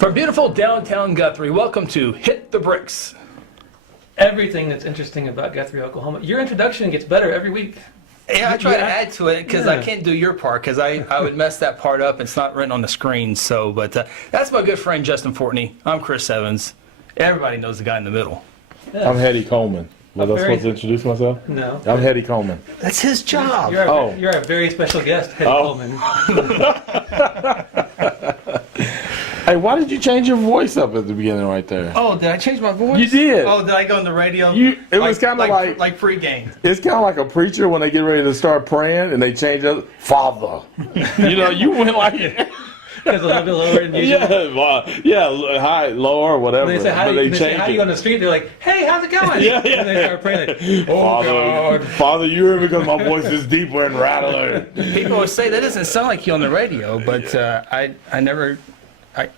From beautiful downtown Guthrie, welcome to Hit the Bricks. Everything that's interesting about Guthrie, Oklahoma. Your introduction gets better every week. Yeah, I try to add to it because I can't do your part because I would mess that part up. It's not written on the screen. So, but that's my good friend Justin Fortney. I'm Chris Evans. Everybody knows the guy in the middle. Yes. I'm Heady Coleman. Was I supposed to introduce myself? No. I'm Heady Coleman. That's his job. You're a very special guest, Heady Coleman. Hey, why did you change your voice up at the beginning right there? Oh, did I change my voice? You did. Oh, did I go on the radio? It was kind of like pregame. It's kind of like a preacher when they get ready to start praying and they change it. Father. You went like it. It's a little bit lower than usual. Yeah, high, lower, whatever. When they say, how do you on the street? They're like, hey, how's it going? Yeah. And they start praying like, God. Father, you hear me because my voice is deeper and rattler. People always say that doesn't sound like you on the radio, but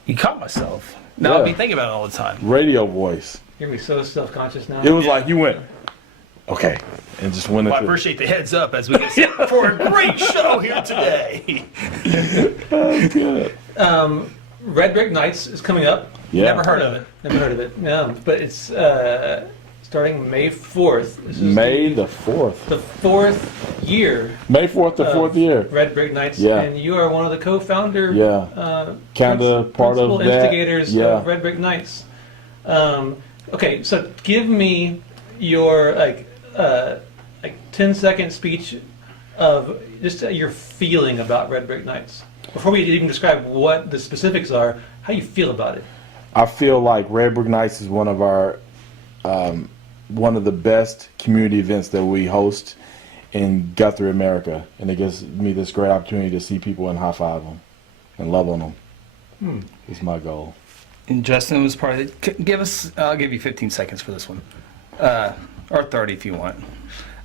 you caught myself. Now I'll be thinking about it all the time. Radio voice. You're going to be so self-conscious now. It was like you went, okay, and just went into I appreciate the heads up as we get set for a great show here today. That's good. Red Brick Nights is coming up. Yeah. Never heard of it. Never heard of it. No, but it's starting May 4th. This is May the 4th. The fourth year. May 4th, the fourth year. Red Brick Nights. Yeah. And you are one of the co-founder, kind of part of that. Instigators of Red Brick Nights. Okay, so give me your 10-second speech of just your feeling about Red Brick Nights. Before we even describe what the specifics are, how you feel about it. I feel like Red Brick Nights is one of our one of the best community events that we host in Guthrie, America, and it gives me this great opportunity to see people and high five them and love on them. It's my goal. And Justin was part of it. I'll give you 15 seconds for this one, or 30 if you want.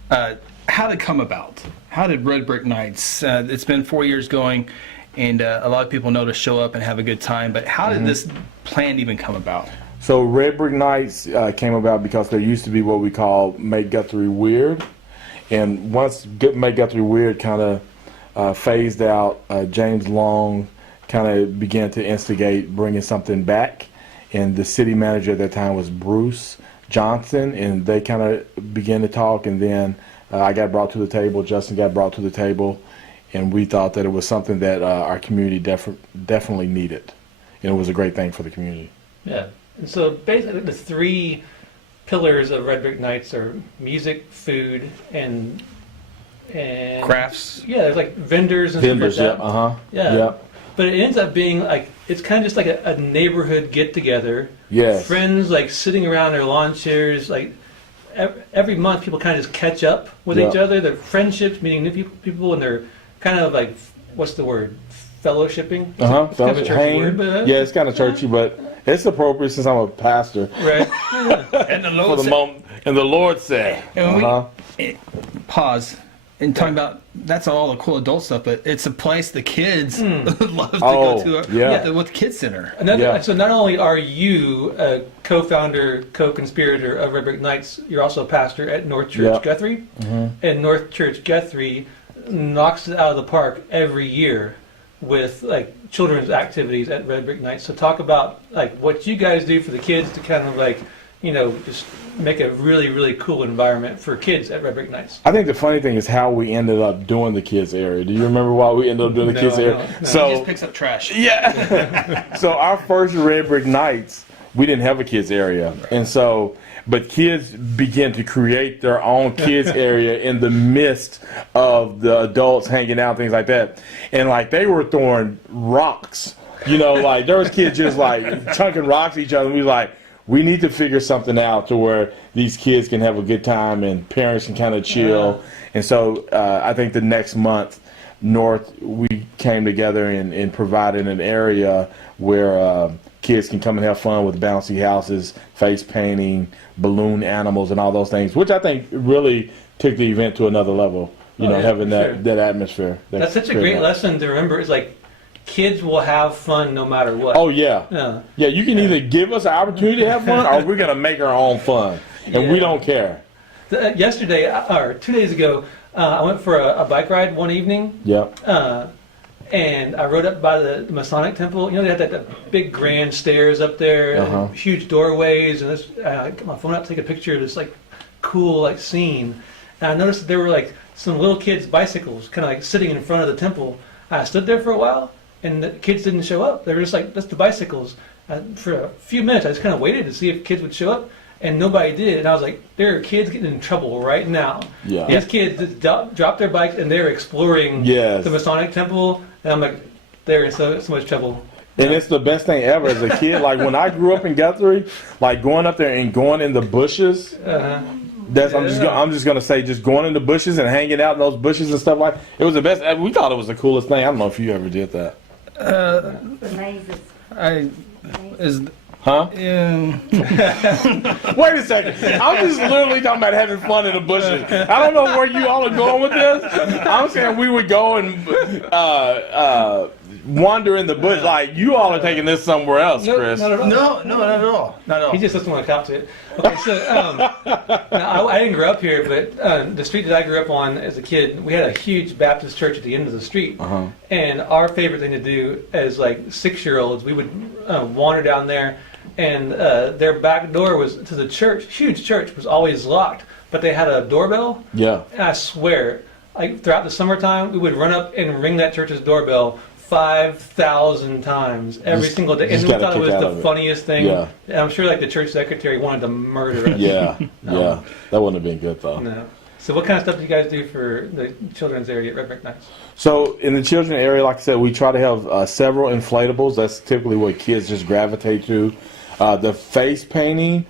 How did it come about? How did Red Brick Nights? It's been 4 years going, and a lot of people know to show up and have a good time. But how did this plan even come about? So Red Brick Nights came about because there used to be what we call Make Guthrie Weird, and once Make Guthrie Weird kind of phased out, James Long kind of began to instigate bringing something back, and the city manager at that time was Bruce Johnson, and they kind of began to talk, and then I got brought to the table, Justin got brought to the table, and we thought that it was something that our community definitely needed, and it was a great thing for the community. Yeah, and so basically the three pillars of Red Brick Nights are music, food, and crafts. Yeah, there's like vendors and stuff like that. Yeah. But it ends up being like, it's kind of just like a neighborhood get-together. Yes. Friends like sitting around their lawn chairs. Like every month people kind of just catch up with each other. Their friendships, meeting new people, and they're kind of like, what's the word? Fellowshipping? It's kind of a churchy word, but, it's kind of churchy, but it's appropriate since I'm a pastor. Right. And the Lord For the moment, and the Lord said. Pause. And talking about, that's all the cool adult stuff, but it's a place the kids love to go to with the Kids Center. So not only are you a co-founder, co-conspirator of Red Brick Nights, you're also a pastor at North.Church Guthrie. And North.Church Guthrie knocks it out of the park every year with like children's activities at Red Brick Nights. So talk about like what you guys do for the kids to kind of like, just make a really, really cool environment for kids at Red Brick Nights. I think the funny thing is how we ended up doing the kids area. Do you remember why we ended up doing the kids area? No. So he just picks up trash. Yeah. So our first Red Brick Nights, we didn't have a kids area, and so but kids began to create their own kids area in the midst of the adults hanging out, things like that, and like they were throwing rocks. Like there was kids just like chunking rocks at each other. And we were like, we need to figure something out to where these kids can have a good time and parents can kind of chill. And so I think the next month, we came together and provided an area where kids can come and have fun with bouncy houses, face painting, balloon animals, and all those things, which I think really took the event to another level, having that atmosphere. That's such a great lesson to remember. It's like, kids will have fun no matter what. Oh, yeah. Yeah, you can either give us an opportunity to have fun or we're going to make our own fun. And we don't care. Yesterday, or 2 days ago, I went for a bike ride one evening. Yeah. And I rode up by the Masonic Temple. You know, they had that big grand stairs up there, and huge doorways. And I got my phone out to take a picture of this like cool like scene. And I noticed that there were like some little kids' bicycles kind of like sitting in front of the temple. I stood there for a while, and the kids didn't show up. They were just like, that's the bicycles. For a few minutes, I just kind of waited to see if kids would show up. And nobody did, and I was like, there are kids getting in trouble right now. Yeah. These kids just dropped their bikes and they're exploring the Masonic Temple, and I'm like, they're in so much trouble. And it's the best thing ever as a kid. Like when I grew up in Guthrie, like going up there and going in the bushes. I'm just gonna say, just going in the bushes and hanging out in those bushes and stuff like. It was the best. We thought it was the coolest thing. I don't know if you ever did that. Huh? Yeah. Wait a second. I'm just literally talking about having fun in the bushes. I don't know where you all are going with this. I'm saying we would go and wander in the bush. Like, you all are taking this somewhere else, Chris. Not at all. No, not at all. Not at all. He just doesn't want to cop to it. Okay, so I didn't grow up here, but the street that I grew up on as a kid, we had a huge Baptist church at the end of the street. And our favorite thing to do as like 6-year-olds, we would wander down there, and their back door was to the church, huge church, was always locked, but they had a doorbell. Yeah. And I swear, like throughout the summertime, we would run up and ring that church's doorbell 5,000 times every single day, and we thought it was the funniest thing. Yeah. And I'm sure like the church secretary wanted to murder us. Yeah, yeah, that wouldn't have been good though. No. So what kind of stuff do you guys do for the children's area at Red Brick Nights? So in the children's area, like I said, we try to have several inflatables. That's typically what kids just gravitate to. The face painting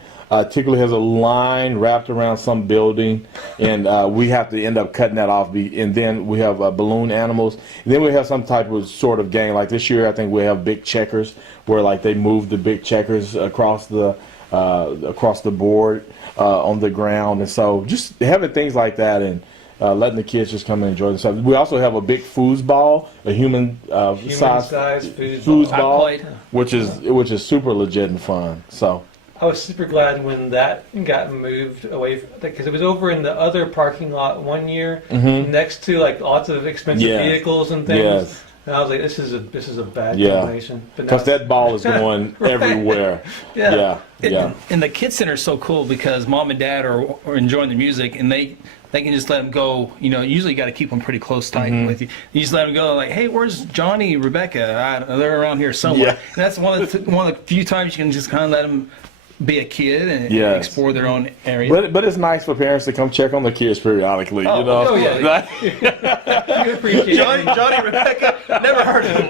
typically has a line wrapped around some building, and we have to end up cutting that off. And then we have balloon animals. And then we have some type of sort of game. Like this year, I think we have big checkers, where like they move the big checkers across the board on the ground. And so just having things like that and letting the kids just come and enjoy themselves. We also have a big foosball, a human-sized foosball, which is super legit and fun. So I was super glad when that got moved away, because it was over in the other parking lot one year, next to like lots of expensive vehicles and things. Yes. And I was like, this is a bad combination. Because that ball is going everywhere. Yeah. And the kids center is so cool because mom and dad are enjoying the music, and they can just let them go. You know, usually you got to keep them pretty close tight with you. You just let them go, like, hey, where's Johnny, Rebecca? They're around here somewhere. Yeah. And that's one of the few times you can just kind of let them be a kid and explore their own area. But it's nice for parents to come check on their kids periodically, you know? Oh, yeah. You appreciate Johnny, Rebecca, never heard of him.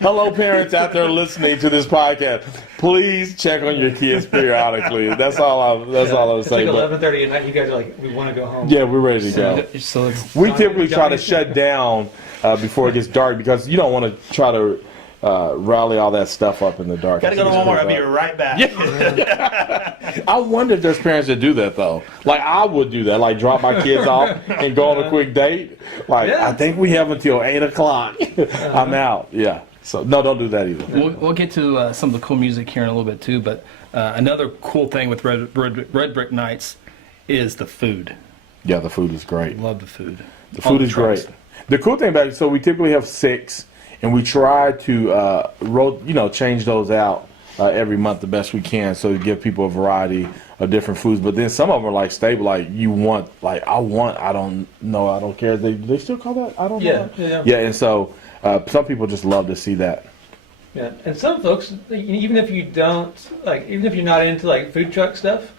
Hello, parents out there listening to this podcast. Please check on your kids periodically. That's all I was saying. It's like 11:30 at night. You guys are like, we want to go home. Yeah, we're ready to go. So We typically try to shut down before it gets dark because you don't want to try to rally all that stuff up in the dark. Gotta go to Walmart. I'll be right back. I wonder if there's parents that do that though. Like I would do that. Like drop my kids off and go on a quick date. Like I think we have until 8 o'clock. I'm out. Yeah. So no, don't do that either. We'll get to some of the cool music here in a little bit too. But another cool thing with Red Brick Nights is the food. Yeah, the food is great. Love the food. The food is great. The cool thing about it, so we typically have 6. And we try to, change those out every month the best we can, so to give people a variety of different foods. But then some of them are like stable, like I don't care. They still call that? I don't know. Yeah. And so some people just love to see that. Yeah, and some folks, even if you're not into like food truck stuff,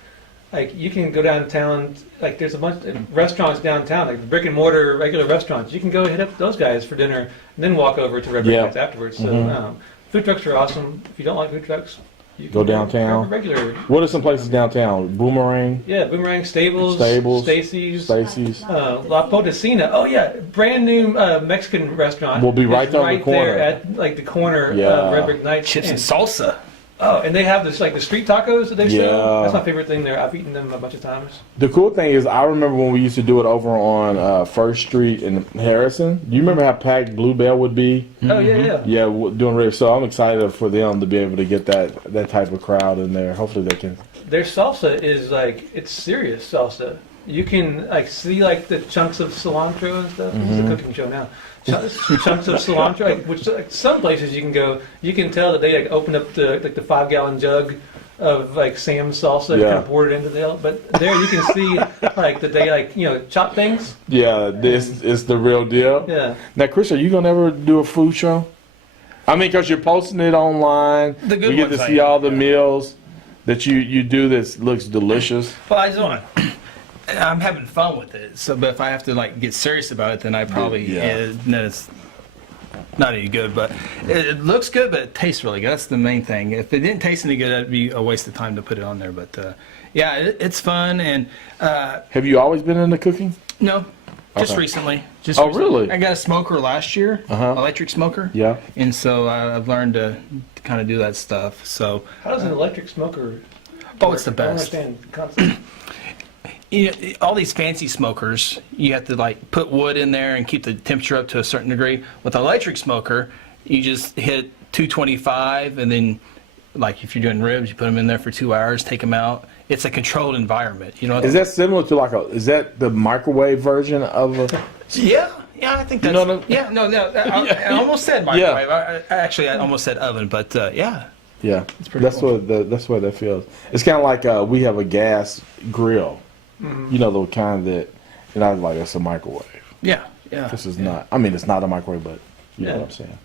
like you can go downtown. Like there's a bunch of restaurants downtown, like brick and mortar regular restaurants. You can go hit up those guys for dinner and then walk over to Red Brick Nights afterwards. So food trucks are awesome. If you don't like food trucks, you can go downtown. Regular. What are some places downtown? Boomerang. Yeah, Boomerang, Stables, Stacy's, La Potosina. Oh yeah, brand new Mexican restaurant. We'll be right there on the corner. There at like the corner of Red Brick Nights. Chips and salsa. Oh, and they have this like the street tacos that they sell. That's my favorite thing there. I've eaten them a bunch of times. The cool thing is, I remember when we used to do it over on First Street in Harrison. Do you remember how packed Bluebell would be? Oh yeah. Yeah, doing ribs. So I'm excited for them to be able to get that type of crowd in there. Hopefully they can. Their salsa is like, it's serious salsa. you can like see like the chunks of cilantro and stuff. It's a cooking show now. Chunks of cilantro, which like, some places you can go, you can tell that they like opened up the 5-gallon jug of like Sam's salsa and kind of poured it into the. But there you can see like that they like chop things. Yeah, this is the real deal. Yeah. Now, Chris, are you gonna ever do a food show? I mean, because you're posting it online, The good we get ones to I see am, all the meals that you do that looks delicious. Well, I don't. I'm having fun with it. So, but if I have to like get serious about it, then I probably then it's not any good. But it looks good, but it tastes really good. That's the main thing. If it didn't taste any good, that'd be a waste of time to put it on there. But yeah, it's fun. And Have you always been into cooking? no, just Okay. recently. Just Oh, recently. really? I got a smoker last year, electric smoker. Yeah. And so I've learned to kind of do that stuff. So How does an electric smoker? Oh, it's the I don't best. understand the concept. all these fancy smokers, you have to like put wood in there and keep the temperature up to a certain degree. With an electric smoker, you just hit 225, and then like if you're doing ribs, you put them in there for 2 hours, take them out. It's a controlled environment. Is that similar to is that the microwave version of a? Yeah, I think that's. No. Yeah, no. I almost said microwave. I almost said oven, but yeah. Yeah, pretty that's cool. that's what that feels. It's kind of like we have a gas grill, the kind that, and I was like, that's a microwave. Yeah. This is not. I mean, it's not a microwave, but you know Yeah. what I'm saying.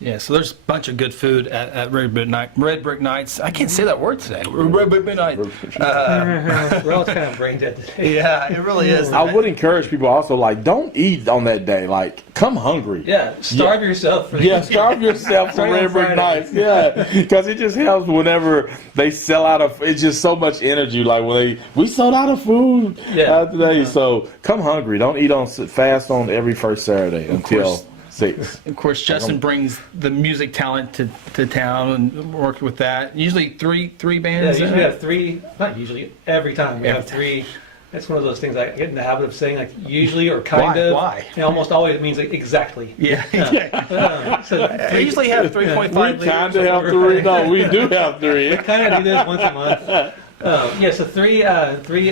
Yeah, so there's a bunch of good food at Red Brick Nights. I can't say that word today. Red Brick Nights. We're all kind of brain dead today. Yeah, it really is. I would encourage people also don't eat on that day. Like, come hungry. Yeah, starve yourself. For Starve yourself for Starting on Red Brick Friday. Nights. Yeah, because it just helps whenever they sell out of. It's just so much energy. Like when we sold out of food today. So come hungry. Don't eat on fast on every first Saturday until course. 6. Of course, Justin brings the music talent to town and worked with that. Usually three Yeah, bands. usually we have 3. Not usually. Every time we Every have 3. That's one of those things I get in the habit of saying like usually or kind of. Why? And almost always it means like exactly. Yeah. So I usually have 3.5 We liters. kind of have 3. No, we do have 3. kind of do this once a month. So 3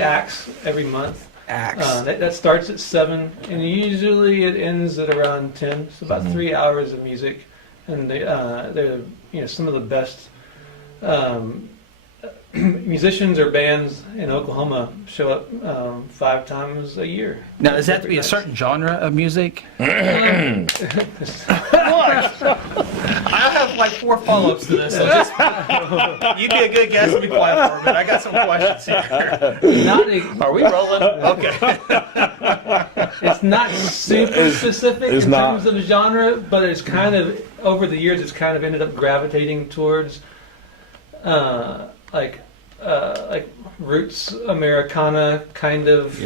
acts every month. Acts. That starts at 7, and usually it ends at around 10. So about 3 hours of music, and they're some of the best musicians or bands in Oklahoma show up 5 times a year. Now, does that have to be a certain genre of music? I have like 4 follow-ups to this. So just, you be a good guest and be quiet for a minute. I got some questions here. Are we rolling? Okay. It's not super specific it's in not. terms of genre, but it's kind of over the years. It's kind of ended up gravitating towards like roots Americana kind of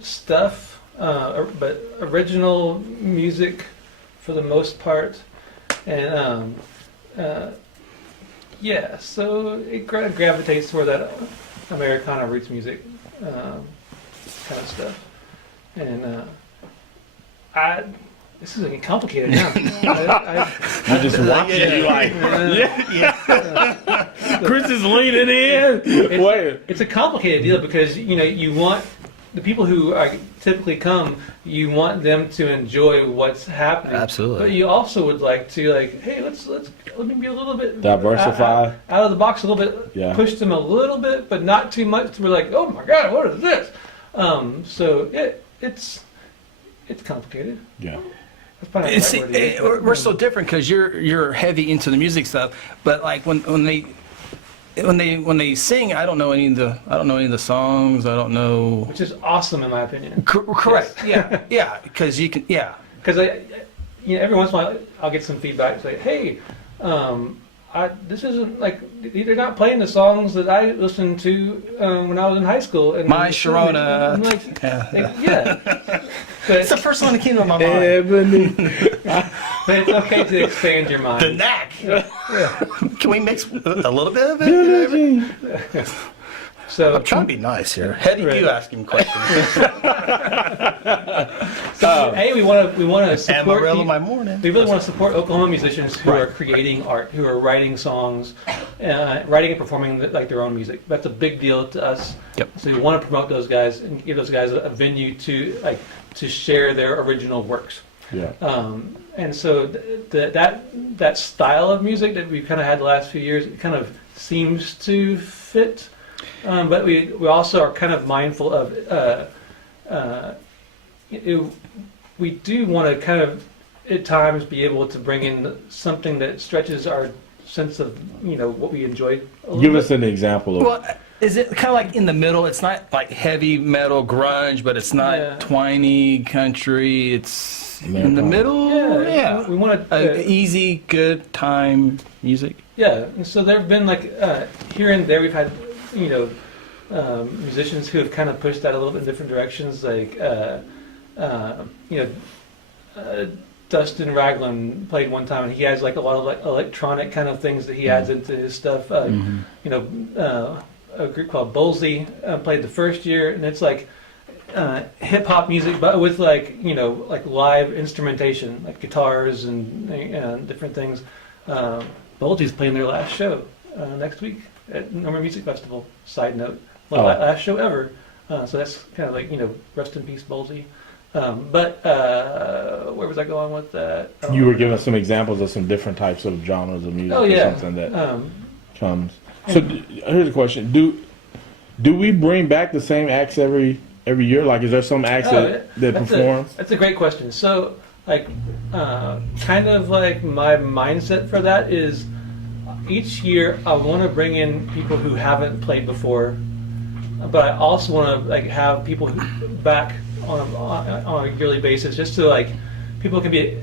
stuff, but original music for the most part, and so it gravitates toward that Americana roots music kind of stuff, and this is getting complicated now. I'm just watching you like, Chris is leaning in. It's a complicated deal because you want the people who typically come, you want them to enjoy what's happening. Absolutely. But you also would like to hey, let me be a little bit Diversify. out of the box a little bit. Yeah. Push them a little bit, but not too much. We're like, oh my God, what is this? So it's complicated. Yeah. That's probably not the right word to use, but- We're so different because you're heavy into the music stuff, but like when they sing, I don't know any of the songs. I don't know. which is awesome in my opinion. Correct. Yeah. Because you can. Yeah. Because every once in a while I'll get some feedback say, hey, this isn't like they're not playing the songs that I listened to when I was in high school. And My Sharona. I'm like, Yeah. But, It's the first one that came to my mind. Ebony. but it's okay to expand your The mind. knack. Can we mix a little bit of it? So I'm trying to be nice here. Heady, Right. you asking questions. hey, we want to support. Amarillo, my morning. We really want to support Oklahoma musicians who Right. are creating art, who are writing songs, writing and performing like their own music. That's a big deal to us. Yep. So we want to promote those guys and give those guys a venue to share their original works. Yeah. And so that style of music that we've kind of had the last few years, it kind of seems to fit. But we also are kind of mindful of we do want to kind of at times be able to bring in something that stretches our sense of what we enjoy. Give us an example of. Well, is it kind of like in the middle? It's not like heavy metal grunge, but it's not Yeah. twiny country. It's in the Americana. middle. Yeah, we want to. Easy, good time music. Yeah, and so there have been here and there we've had musicians who have kind of pushed that a little bit in different directions, Dustin Raglan played one time, and he has like a lot of electronic kind of things that he adds into his stuff. A group called Bowlsy played the first year, and it's like hip hop music, but with like live instrumentation, like guitars and different things. Bowlsy's playing their last show next week at Norman Music Festival. Side note, last show ever. So that's kind of like rest in peace, Bowlsy. But where was I going with that? You were giving some examples of some different types of genres of music Oh yeah. or something that comes. So here's a question: Do we bring back the same acts every year? Like, is there some acts that perform? That's a great question. So, kind of like my mindset for that is each year I want to bring in people who haven't played before, but I also want to have people back on a yearly basis, just to people can be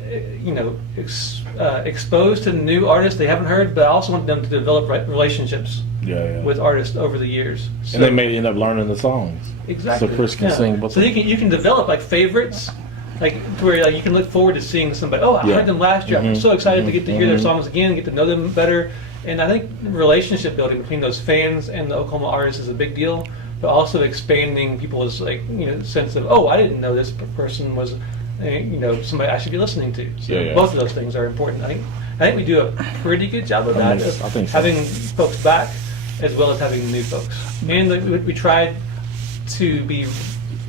exposed to new artists they haven't heard, but I also want them to develop relationships with artists over the years. So, and they may end up learning the songs. exactly. So Chris can sing both. So you can develop favorites, to where you can look forward to seeing somebody. Oh, I heard them last year. I'm so excited to get to hear their songs again, get to know them better. And I think relationship building between those fans and the Oklahoma artists is a big deal. But also expanding people's sense of, oh, I didn't know this person was somebody I should be listening to. So both of those things are important. I think we do a pretty good job of that, I think so. having folks back as well as having new folks. And we tried to be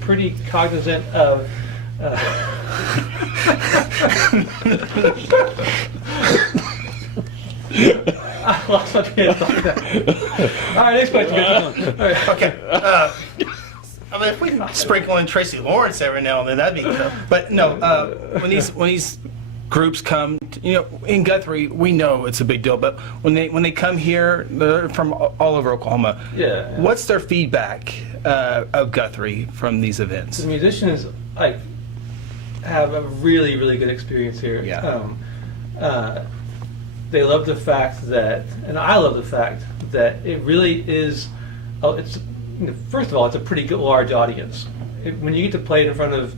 pretty cognizant of I lost my train of thought. All right, next question. All right. Okay. If we can sprinkle in Tracy Lawrence every now and then, that'd be cool. But no, when these groups come, in Guthrie, we know it's a big deal. But when they come here, they're from all over Oklahoma. Yeah. What's their feedback of Guthrie from these events? The musicians have a really, really good experience here. Yeah. They love the fact that, and I love the fact that it really is. First of all, it's a pretty good large audience. When you get to play it in front of,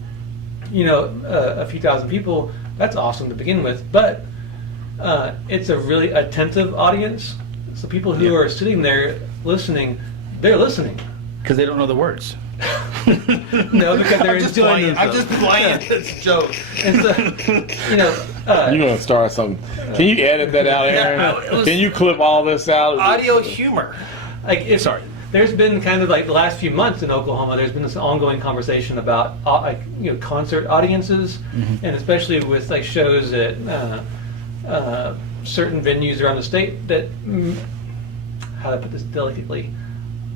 a few thousand people, that's awesome to begin with. But it's a really attentive audience. So people who are sitting there listening, they're listening. Because they don't know the words. No, because they're enjoying themselves. I'm just playing this joke. And so, You're gonna start something. Can you edit that out, Aaron? Can you clip all this out? Audio humor. Sorry. There's been kind of the last few months in Oklahoma, there's been this ongoing conversation about concert audiences, and especially with shows at certain venues around the state that, how to put this delicately,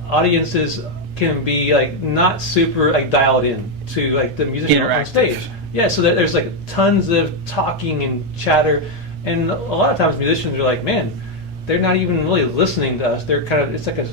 audiences can be not super dialed in to the musician on stage. Yeah, so that there's tons of talking and chatter, and a lot of times musicians are like, man, they're not even really listening to us. They're kind of, it's like a,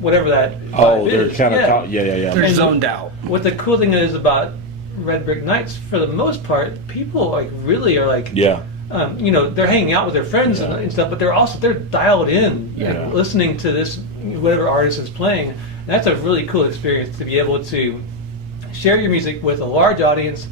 whatever that vibe they're is. kind of yeah. They're zoned out. What the cool thing is about Red Brick Nights, for the most part, people really are they're hanging out with their friends and stuff, but they're dialed in, listening to this whatever artist is playing. And that's a really cool experience to be able to share your music with a large audience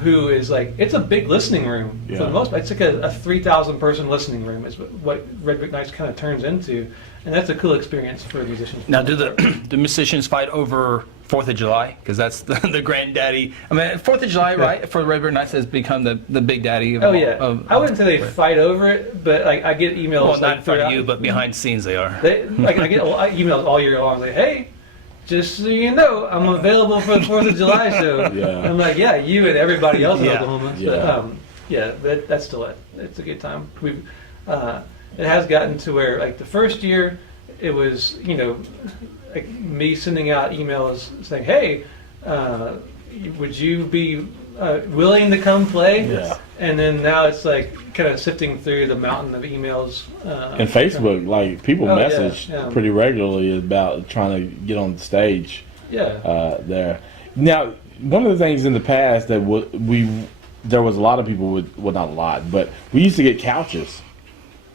who is like, it's a big listening room for the most part. It's like a 3,000 person listening room is what Red Brick Nights kind of turns into, and that's a cool experience for musicians. Now, do the musicians fight over 4th of July? Because that's the granddaddy. I mean, 4th of July, right, for Red Brick Nights has become the big daddy. Of Oh all, yeah, I wouldn't say they fight over it, but like I get emails. Well, not like, in front of throughout- you, but behind the scenes they are. They, like I get emails all year long, like, hey, just so you know, I'm available for the 4th of July show. Yeah. I'm like, yeah, you and everybody else in Yeah. Oklahoma. Yeah. So, that's still it. It's a good time. We've it has gotten to where like the first year, it was like me sending out emails saying, hey, would you be willing to come play? Yeah. And then now it's like kind of sifting through the mountain of emails. And Facebook, like people Oh, yeah, message yeah. pretty regularly about trying to get on the stage Yeah. there. Now, one of the things in the past that there was a lot of people well, not a lot, but we used to get couches.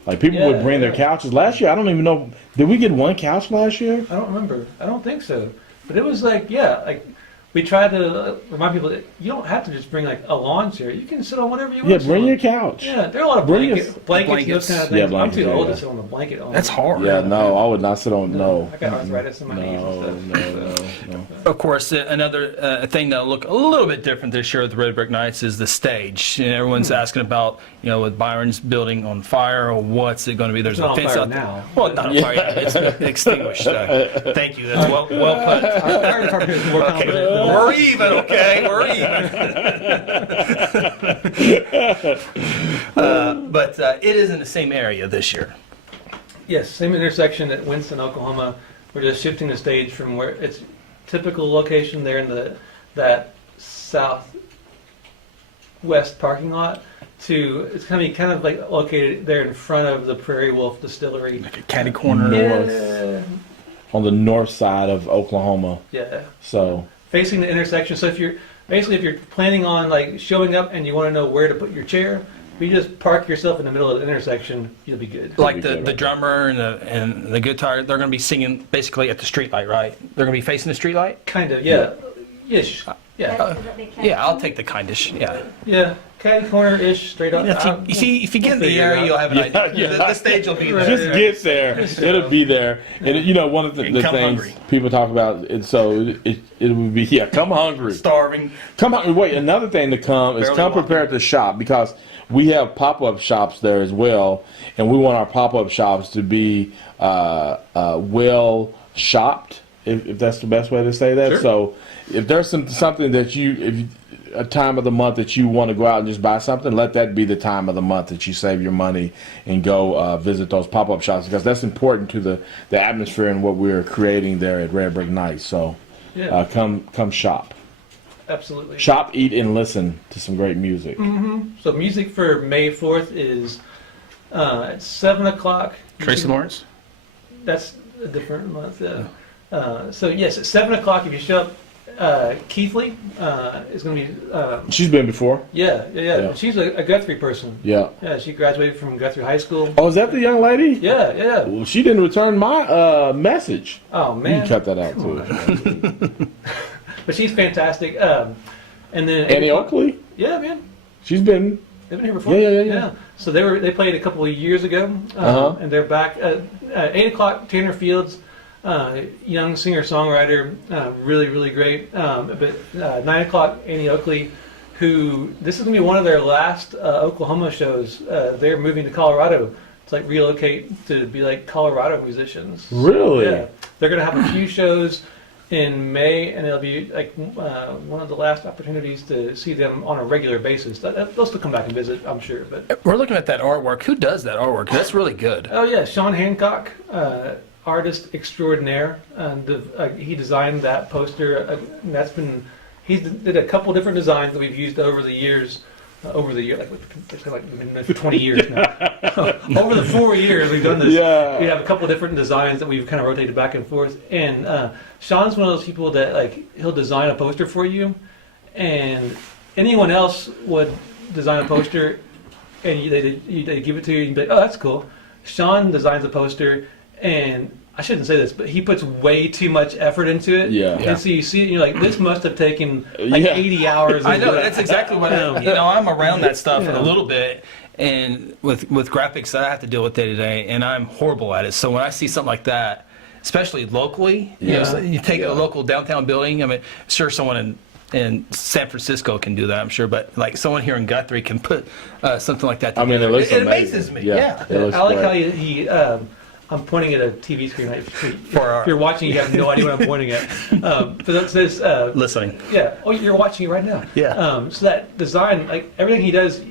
Like people would bring their couches. Last year, I don't even know, did we get one couch last year? I don't remember. I don't think so. But it was like, like we tried to remind people that you don't have to just bring like a lawn chair. You can sit on whatever you want. Yeah, to bring sit your on. couch. Yeah, there are a lot of Bring blankets, blankets. those kind of things. Yeah, I'm blankets, too old yeah. to sit on a blanket. That's hard. Yeah, no, I would not sit on, no. I got arthritis in my knees No, and stuff. no. Of course, another thing that'll look a little bit different this year with the Red Brick Nights is the stage. And everyone's asking about, with Byron's building on fire, or what's it going to be? There's It's not a on fence fire out there. now. Well, not on fire yet. It's been extinguished. Thank you. That's well put. Our fire department is more confident. We're even, okay? We're even. But it is in the same area this year. Yes, same intersection at Winston, Oklahoma. We're just shifting the stage from where it's typical location there in that southwest parking lot to it's going to be kind of like located there in front of the Prairie Wolf Distillery. Like a catty corner. Yeah, On the north side of Oklahoma. yeah. So, Facing the intersection. So if you're planning on like showing up and you want to know where to put your chair, if you just park yourself in the middle of the intersection, you'll be good. Like the drummer and the guitar, they're going to be singing basically at the streetlight, right? They're going to be facing the streetlight? Kind of, yeah. Ish. Yeah. Yeah, I'll take the kindish. Yeah. Yeah. Catty corner-ish, straight up. If you get in the figure it area, out. you'll have an idea. Yeah. The stage will be there. just get there. It'll be there. And one of the And come things hungry. people talk about, it would be, come hungry. Starving. Come hungry. Wait, another thing to come is Barely come walking. prepared to shop, because we have pop-up shops there as well, and we want our pop-up shops to be well shopped, if that's the best way to say that. Sure. So if there's something that a time of the month that you want to go out and just buy something, let that be the time of the month that you save your money and go visit those pop-up shops, because that's important to the atmosphere and what we're creating there at Red Brick Nights. So Yeah, come shop. absolutely. Shop, eat, and listen to some great music. So music for May 4th is at 7 o'clock. Tracy Lawrence? That's a different month. So yes, at 7 o'clock, if you show up, Keithley is going to be. She's been before. Yeah. She's a Guthrie person. Yeah. Yeah, she graduated from Guthrie High School. Oh, is that the young lady? Yeah. Well, she didn't return my message. Oh You man. can cut that out too. But she's fantastic. And then Annie Oakley. Yeah, man. She's been. They've been here before. Yeah. So they played a couple of years ago, and they're back at 8 o'clock. Tanner Fields, young singer-songwriter, really great. But 9 o'clock, Annie Oakley, who this is gonna be one of their last Oklahoma shows. They're moving to Colorado to like relocate to be like Colorado musicians. Really? Yeah. They're gonna have a few shows in May, and it'll be like one of the last opportunities to see them on a regular basis. They'll still come back and visit, I'm sure. But We're looking at that artwork. Who does that artwork? That's really good. oh yeah, Sean Hancock, artist extraordinaire. He designed that poster. And that's been he did a couple different designs that we've used over the years. Like 20 years now. Over the 4 years we've done this. Yeah. We have a couple different designs that we've kind of rotated back and forth. And Sean's one of those people that like he'll design a poster for you, and anyone else would design a poster, and they give it to you and you'd be like, oh, that's cool. Sean designs a poster, and I shouldn't say this, but he puts way too much effort into it. Yeah. And so you see, you're like, this must have taken like Yeah. 80 hours. I know, of that's exactly what I'm around that stuff a little bit. And with graphics that I have to deal with day to day, and I'm horrible at it. So when I see something like that, especially locally, you know, so you take a local downtown building. I mean, sure, someone in San Francisco can do that, I'm sure, but like someone here in Guthrie can put something like that together. I mean, it looks it amazing. amazes me. Yeah. It looks I like great. how he I'm pointing at a TV screen. Right? If our- you're watching, you have no idea what I'm pointing at. But that says, Listening. yeah. Oh, you're watching it right now. Yeah. So that design, like everything he does,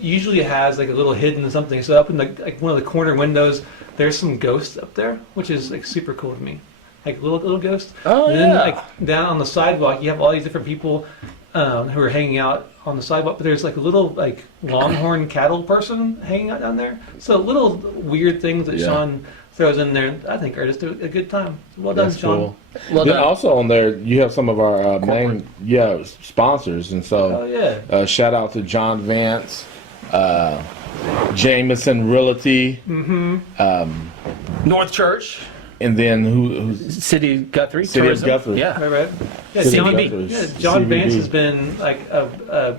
usually has like a little hidden something. So up in like one of the corner windows, there's some ghosts up there, which is like super cool to me. Like little ghosts. Oh, and then yeah. like down on the sidewalk, you have all these different people who are hanging out on the sidewalk. But there's like a little like longhorn cattle person hanging out down there. So little weird things that Yeah. Sean throws in there, I think are just a good time. Well done, That's Sean. cool. Well Then done. also on there, you have some of our main sponsors, and Oh so yeah. shout out to John Vance, Jameson Realty, North.Church, and then who's City of Guthrie, City of tourism. Guthrie. Yeah. Right. Yeah, City of John, Guthrie, yeah, John CBD. Vance has been like a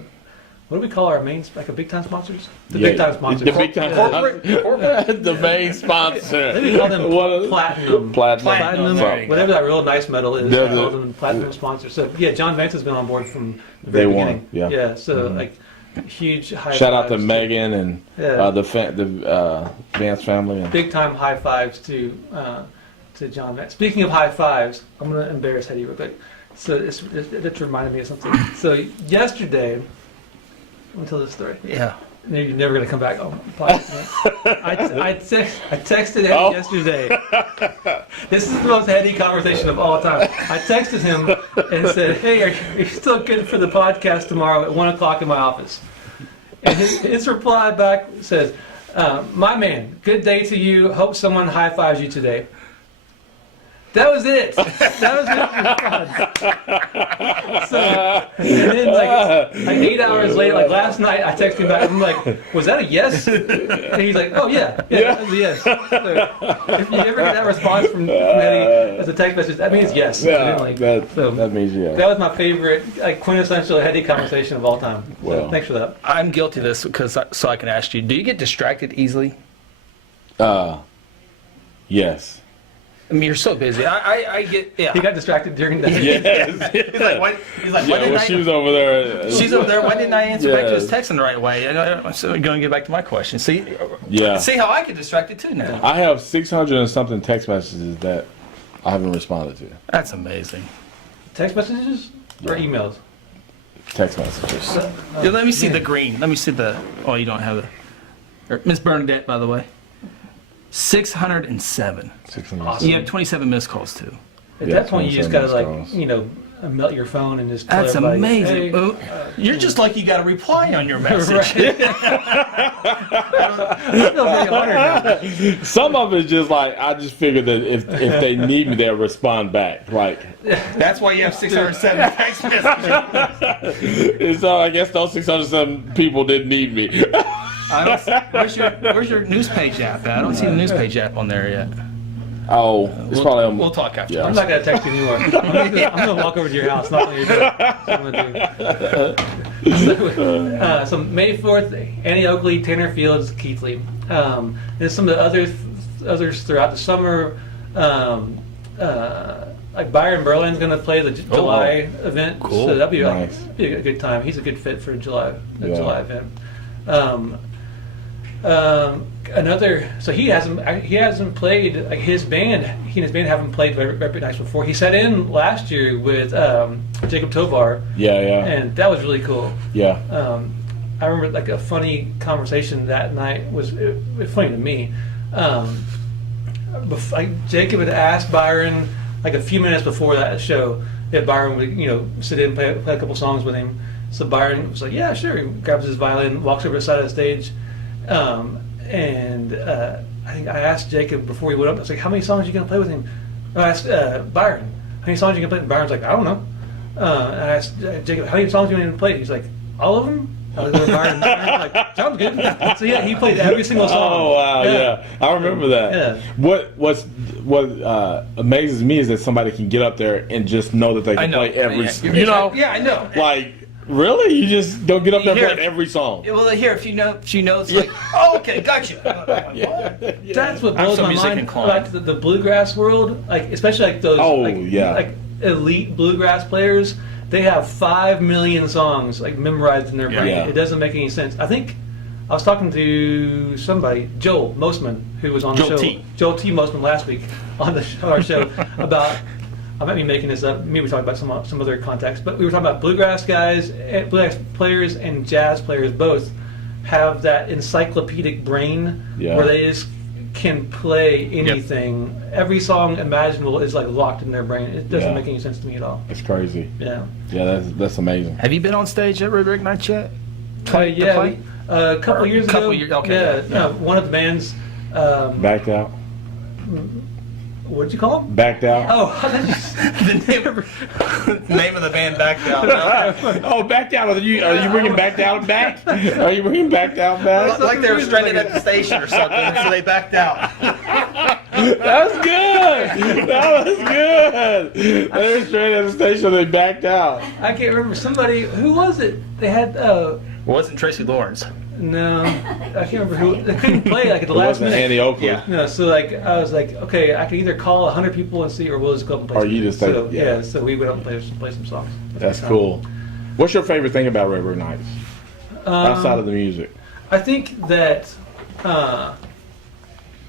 what do we call our main, like a big time sponsors? The Yeah, big time sponsors. the big time Corporate. the main sponsor. Maybe call them One of- platinum. Platinum. There you go. Whatever that real nice metal is, They're they call the- them platinum sponsors. So yeah, John Vance has been on board from the very Day one, beginning. yeah. So like huge high Shout out to fives Megan and Yeah. the Vance family. And, big time high fives to John Vance. Speaking of high fives, I'm going to embarrass Heady real quick. So it reminded me of something. So yesterday, I'm going to tell this story. Yeah. You're never going to come back on the podcast. I texted him Oh. yesterday. This is the most heady conversation of all time. I texted him and said, hey, are you still good for the podcast tomorrow at 1 o'clock in my office? And his reply back says, my man, good day to you. Hope someone high fives you today. That was it. That was his response. So, and then like 8 hours later, like last night, I texted him back. I'm like, was that a yes? And he's like, oh yeah, that was a yes. So, if you ever get that response from Heady as a text message, that means yes. yeah, Like, that so, means yeah. that was my favorite, like quintessential Heady conversation of all time. So Wow. thanks for that. I'm guilty of this because so I can ask you. Do you get distracted easily? Yes. I mean, you're so busy. I get He got distracted during that. Yes. He's like, why Yeah, didn't when I? she was over there. She's over there. Why didn't I answer back to his Yes. text in the right way? I'm going to get back to my question. See, Yeah. see how I get distracted too now. I have 600 and something text messages that I haven't responded to. That's amazing. Text messages or Yeah. emails? Text messages. Yeah, let me see the green. Let me see the. Oh, you don't have the. Miss Bernadette, by the way. 607. 600. Awesome. You have 27 missed calls too. At Yeah, that point, you just gotta 27 like, calls. melt your phone and just tell That's everybody, amazing. "Hey, Oh, you're just like you got a reply on your message. Right. I feel very honored now. Some of it's just like I just figured that if they need me, they'll respond back. Like, That's why you have 607 text messages. and so I guess those 607 people didn't need me. I don't, where's your news page app at? I don't see the news page app on there yet. Oh, it's probably on. We'll talk after. Yeah. I'm not gonna text you anymore. I'm gonna walk over to your house, knock on your door. That's what I'm gonna do. So May 4th, Annie Oakley, Tanner Fields, Keithley. And some of the others throughout the summer. Like Byron Berlin's gonna play the July event, Cool. so that'd be, Nice. be a good time. He's a good fit for the July event. So he hasn't played, like his band. He and his band haven't played Red Brick Nights before. He sat in last year with Jacob Tovar, Yeah. and that was really cool. Yeah. I remember like a funny conversation that night was funny to me. Jacob had asked Byron like a few minutes before that show if Byron would sit in and play a couple songs with him. So Byron was like, yeah, sure. He grabs his violin, walks over to the side of the stage, and I think I asked Jacob before he went up. I was like, how many songs are you gonna play with him? I asked Byron, how many songs are you gonna play? And Byron's like, I don't know. And I asked Jacob, how many songs do you want him to play? He's like, all of them. I was with Byron, like, sounds good. So yeah, he played every single song. Oh wow, yeah. I remember that. Yeah. What amazes me is that somebody can get up there and just know that they can play every. You know, Yeah, I know. like really, you just don't get up there and Here- play every song. Well, here, if you know, it's like, oh, okay, gotcha. That's what I'm blows so my music mind inclined. about the bluegrass world, like especially like those like elite bluegrass players. They have 5 million songs like memorized in their brain. Yeah. It doesn't make any sense. I think I was talking to somebody, Joel Mosman, who was on the Joel show. T. Joel T. Mosman last week on our show about. I might be making this up. Maybe we talked about some other context, but we were talking about bluegrass guys, bluegrass players, and jazz players both have that encyclopedic brain where they just can play anything. Yep. Every song imaginable is like locked in their brain. It doesn't make any sense to me at all. It's crazy. Yeah. Yeah, that's amazing. Have you been on stage at Red Brick Nights yet? Yeah. A couple years ago. Okay. Yeah. One of the bands. Backed out. What did you call them? Backed out. Oh, the name of the band Backed Out. Oh, Backed Out. Are you bringing Backed Out back? Are you bringing Backed Out back? Like they were stranded at the station or something, so they backed out. That was good. That was good. They were stranded at the station. They backed out. I can't remember. Somebody. Who was it? They had. It wasn't Tracy Lawrence. No, I can't remember who. They couldn't play like at the It last wasn't minute. Andy Oakley. Yeah. No, so like I was like, okay, I can either call 100 people and see, or we'll just go up and play. Or some you music. just so take- yeah. So we went up and play some songs. That's cool. What's your favorite thing about Red Brick Nights? Outside of the music. I think that I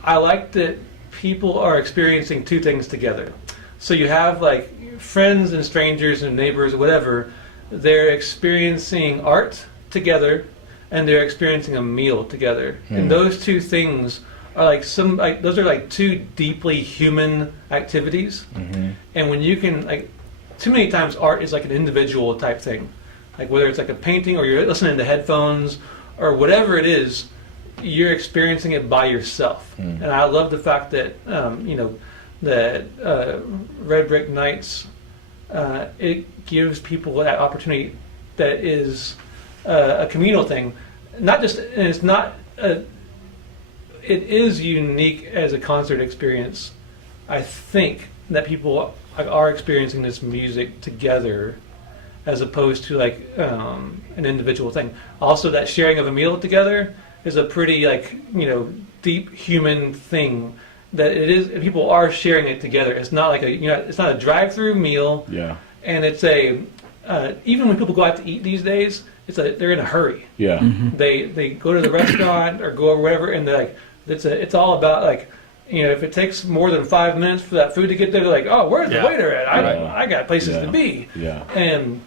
like that people are experiencing two things together. So you have like friends and strangers and neighbors, whatever. They're experiencing art together, and they're experiencing a meal together. And those two things are like those are like two deeply human activities. And when you can too many times art is like an individual type thing. Like whether it's like a painting or you're listening to headphones or whatever it is, you're experiencing it by yourself. And I love the fact that Red Brick Nights it gives people that opportunity that is a communal thing. Not just, and it's not. It is unique as a concert experience. I think that people are experiencing this music together, as opposed to like an individual thing. Also, that sharing of a meal together is a pretty deep human thing. That it is. People are sharing it together. It's not like it's not a drive-through meal. Yeah. And it's even when people go out to eat these days, they're in a hurry. Yeah. They go to the restaurant or go over whatever, and they're like, it's all about like, if it takes more than 5 minutes for that food to get there, they're like, oh, where's the waiter at? I got places to be. Yeah. And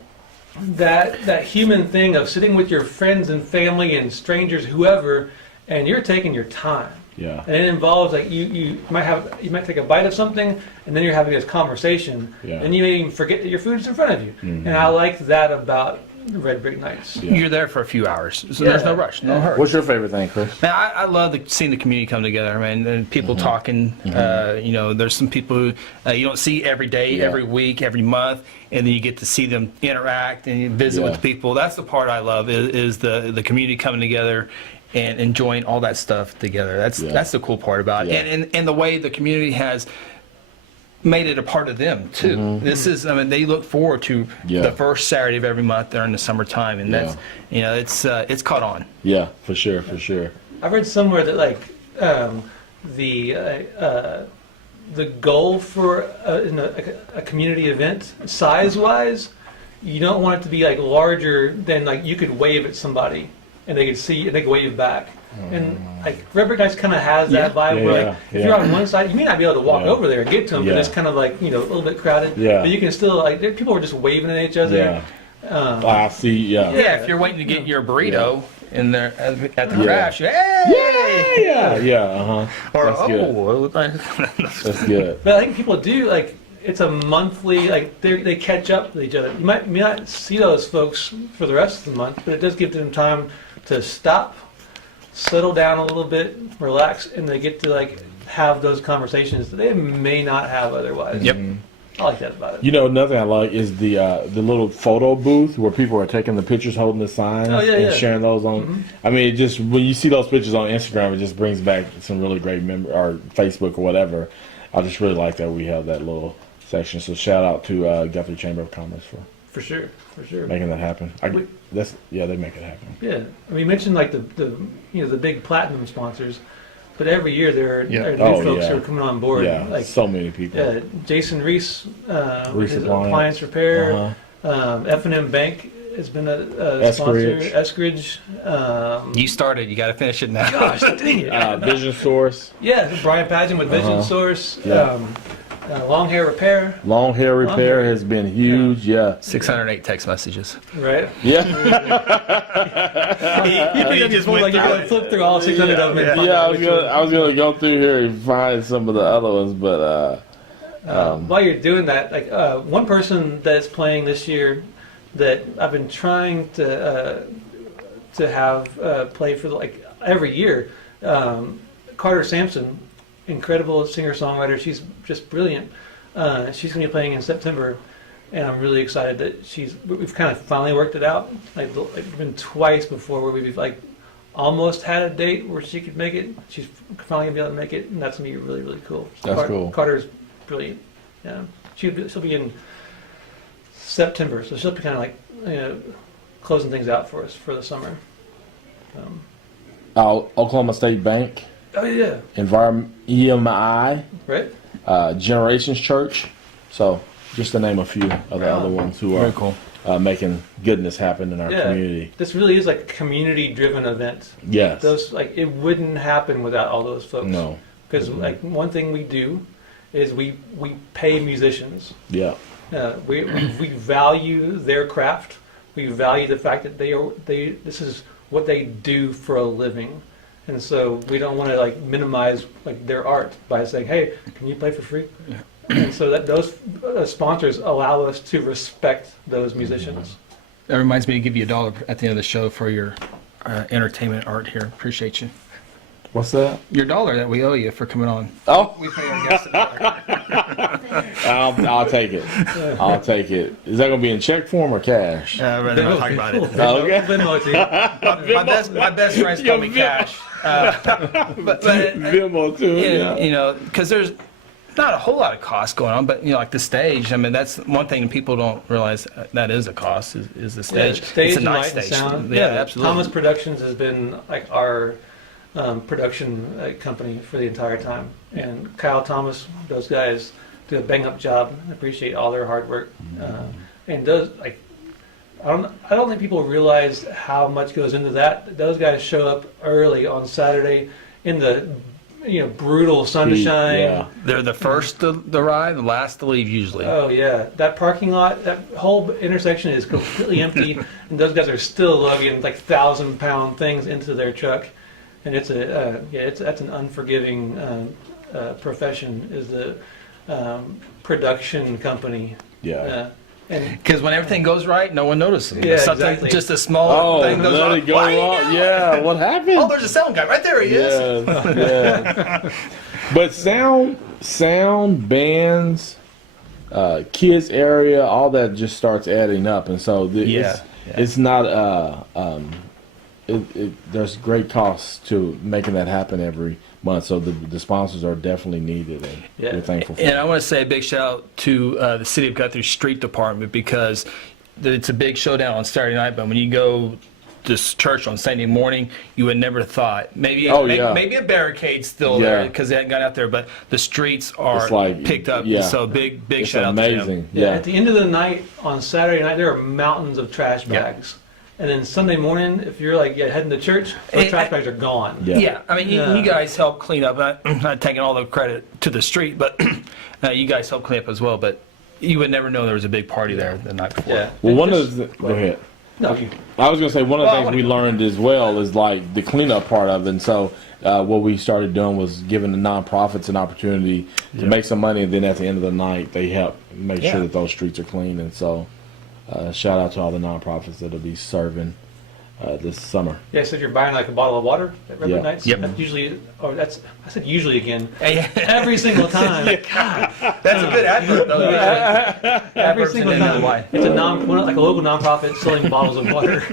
that human thing of sitting with your friends and family and strangers, whoever, and you're taking your time. Yeah. And it involves like you might take a bite of something, and then you're having this conversation, and you may even forget that your food's in front of you. And I like that about Red Brick Nights. Yeah. You're there for a few hours, so there's no rush, no hurry. What's your favorite thing, Chris? Man, I love seeing the community come together, man, and people talking. There's some people who you don't see every day, every week, every month, and then you get to see them interact and you visit with people. That's the part I love is the community coming together and enjoying all that stuff together. That's the cool part about it, and the way the community has made it a part of them too. This is, they look forward to the first Saturday of every month during the summertime, and that's, it's caught on. Yeah, for sure. I read somewhere that like the goal for a community event size-wise, you don't want it to be like larger than like you could wave at somebody and they could see and they could wave back. And like Red Brick Nights kind of has that vibe where like, if you're on one side, you may not be able to walk over there and get to them, but it's kind of like a little bit crowded. Yeah. But you can still like people were just waving at each other. I see. Yeah. Yeah, if you're waiting to get your burrito in there at the crash, Yeah. or That's That's good. But I think people do like it's a monthly like they catch up with each other. You may not see those folks for the rest of the month, but it does give them time to stop, settle down a little bit, relax, and they get to like have those conversations that they may not have otherwise. Yep. I like that about it. You know, another thing I like is the little photo booth where people are taking the pictures, holding the signs, and sharing those on. I mean, it just when you see those pictures on Instagram, it just brings back some really great or Facebook or whatever. I just really like that we have that little section. So shout out to Guthrie Chamber of Commerce For sure. making that happen. They make it happen. Yeah, I mean, you mentioned like the big platinum sponsors, but every year there are new folks who are coming on board. Yeah, like so many people. Jason Reese, Reese his Appliance. appliance repair. F&M Bank has been a sponsor. Eskridge. You started. You got to finish it now. Gosh, dang it. Vision Source. Yeah, Brian Pageant with Vision Source. Yeah. Long hair repair. Long hair repair has been huge. Yeah. 608 text messages. Right. Yeah. You think I just went like you're gonna flip through all 600 of them. I was gonna go through here and find some of the other ones, but while you're doing that, like one person that is playing this year that I've been trying to have play for like every year, Carter Sampson, incredible singer-songwriter. She's just brilliant. She's gonna be playing in September, and I'm really excited that we've kind of finally worked it out. Like been twice before where we've like almost had a date where she could make it. She's finally gonna be able to make it, and that's gonna be really, really cool. That's cool. Carter's brilliant. Yeah, she'll be in September, so she'll be kind of like closing things out for us for the summer. Oklahoma State Bank, Oh yeah, EMI, right. Generations Church. So just to name a few of the other ones who Very are cool. Making goodness happen in our community. This really is like a community-driven event. Yes. Those it wouldn't happen without all those folks. No. Because like one thing we do is we pay musicians. Yeah. We value their craft. We value the fact that this is what they do for a living, and so we don't want to like minimize like their art by saying, "Hey, can you play for free?" Yeah. And so that those sponsors allow us to respect those musicians. That reminds me to give you $1 at the end of the show for your entertainment art here. Appreciate you. What's that? Your $1 that we owe you for coming on. Oh, We pay our guests $1. I'll take it. I'll take it. Is that gonna be in check form or cash? Rather not talk about it. Okay. Venmo to you. My best friends call me Cash. But Venmo too. Yeah. you know, because there's not a whole lot of cost going on, but like the stage. I mean, that's one thing people don't realize that is a cost is the stage. Stage It's a and nice light and stage. sound. Yeah, absolutely. Thomas Productions has been like our production company for the entire time, and Kyle Thomas, those guys do a bang up job. I appreciate all their hard work, and those like I don't think people realize how much goes into that. Those guys show up early on Saturday in the brutal sunshine. Yeah. They're the first to arrive, the last to leave usually. Oh yeah, that parking lot, that whole intersection is completely empty, and those guys are still lugging like 1,000-pound things into their truck, and it's that's an unforgiving profession. Is the production company. Yeah. Because when everything goes right, no one notices. Yeah, Something, exactly. just a small thing goes let wrong. it go Why wrong. now? Yeah, what happened? Oh, there's a sound guy right there. He is. Yeah. But sound, bands, kids area, all that just starts adding up, and so it's not. There's great costs to making that happen every month. So the sponsors are definitely needed, and we're thankful for And it. I want to say a big shout out to the City of Guthrie Street Department, because it's a big showdown on Saturday night, but when you go to church on Sunday morning, you would never thought maybe a barricade's still there because they hadn't got out there, but the streets are picked up. Yeah. So big It's shout out to them. amazing. Yeah. At the end of the night on Saturday night, there are mountains of trash bags. And then Sunday morning, if you're heading to church, those trash bags are gone. Yeah, I mean, you guys help clean up. I'm not taking all the credit to the street, but you guys help clean up as well. But you would never know there was a big party there the night before. Yeah. Well, go ahead. No. I was going to say one of the things we learned as well is like the cleanup part of it. And so what we started doing was giving the nonprofits an opportunity to make some money, and then at the end of the night, they help make sure that those streets are clean. And so shout out to all the nonprofits that'll be serving this summer. Yeah, so if you're buying like a bottle of water at Red Yeah. Brick Nights, Yep. that's usually, I said usually again, Hey, every single time. God, that's a good advert, though. Every single time. Why? It's a like a local nonprofit selling bottles of water.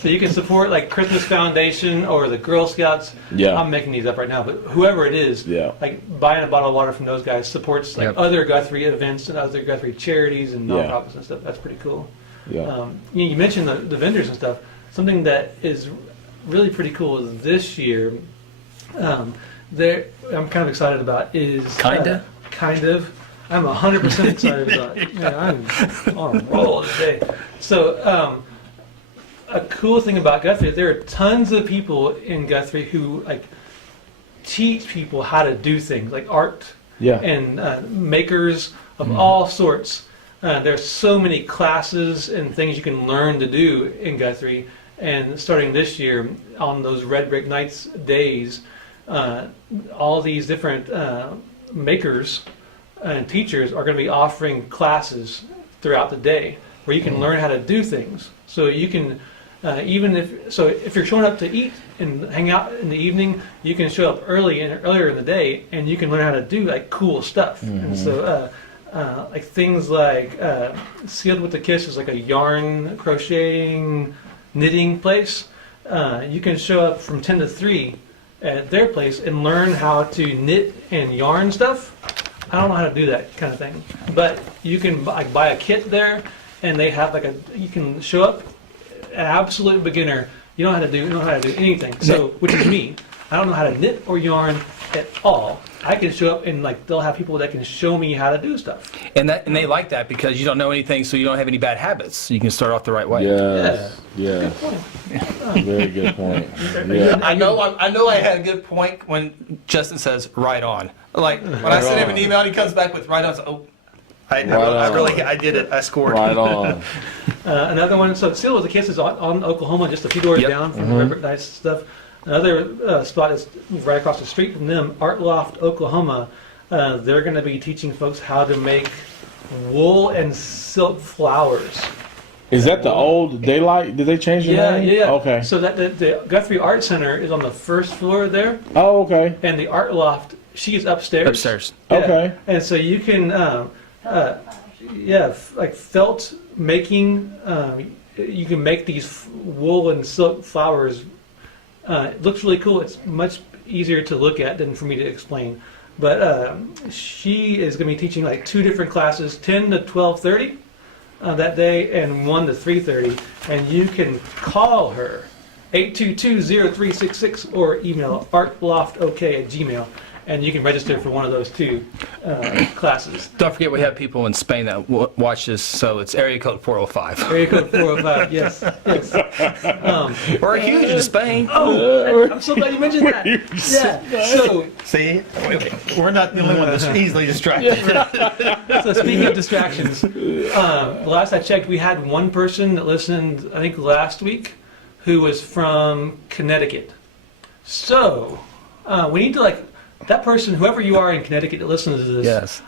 So you can support like Christmas Foundation or the Girl Scouts. Yeah. I'm making these up right now, but whoever it is, Yeah. like buying a bottle of water from those guys supports like Yep. other Guthrie events and other Guthrie charities and Yeah. nonprofits and stuff. That's pretty cool. Yeah. You mentioned the vendors and stuff. Something that is really pretty cool is this year. There, I'm kind of excited about is Kinda? kind of. I'm 100% excited about it. Man, I'm on a roll today. So, a cool thing about Guthrie, there are tons of people in Guthrie who like teach people how to do things, like art Yeah. and makers of all sorts. There's so many classes and things you can learn to do in Guthrie. And starting this year, on those Red Brick Nights days, all these different makers and teachers are going to be offering classes throughout the day where you can learn how to do things. So you can, if you're showing up to eat and hang out in the evening, you can show up earlier in the day, and you can learn how to do like cool stuff. And so, like things like Sealed with a Kiss is like a yarn crocheting knitting place. You can show up from 10 to 3 at their place and learn how to knit and yarn stuff. I don't know how to do that kind of thing, but you can buy a kit there, and they have you can show up an absolute beginner. You don't know how to do anything. So, which is me. I don't know how to knit or yarn at all. I can show up and like they'll have people that can show me how to do stuff. And they like that because you don't know anything, so you don't have any bad habits. So you can start off the right way. Yes. Yeah. Very good point. Yeah. I know I had a good point when Justin says right on. Like when I send him an email and he comes back with right on, so, I did it. I scored. Right on. Another one, so Seal with the Kiss is on Oklahoma, just a few doors down from the Red Brick Nights stuff. Another spot is right across the street from them, Art Loft, Oklahoma. They're going to be teaching folks how to make wool and silk flowers. Is that the old Daylight? Did they change the name? Yeah. Okay. So that the Guthrie Art Center is on the first floor there, Oh, okay. and the Art Loft, she's upstairs. Upstairs. Yeah. Okay. And so you can, like felt making, you can make these wool and silk flowers. It looks really cool. It's much easier to look at than for me to explain. But she is going to be teaching like 2 different classes, 10 to 12:30 that day, and 1 to 3:30. And you can call her 822-0366 or email artloftok@gmail. And you can register for one of those 2 classes. Don't forget we have people in Spain that watch this, so it's area code 405. Area code 405, yes. We're huge in Spain. Oh, I'm so glad you mentioned that. Yeah. So, See, we're not the only one that's easily distracted. so speaking of distractions, the last I checked, we had one person that listened, I think last week, who was from Connecticut. So, we need to that person, whoever you are in Connecticut that listens to this, Yes.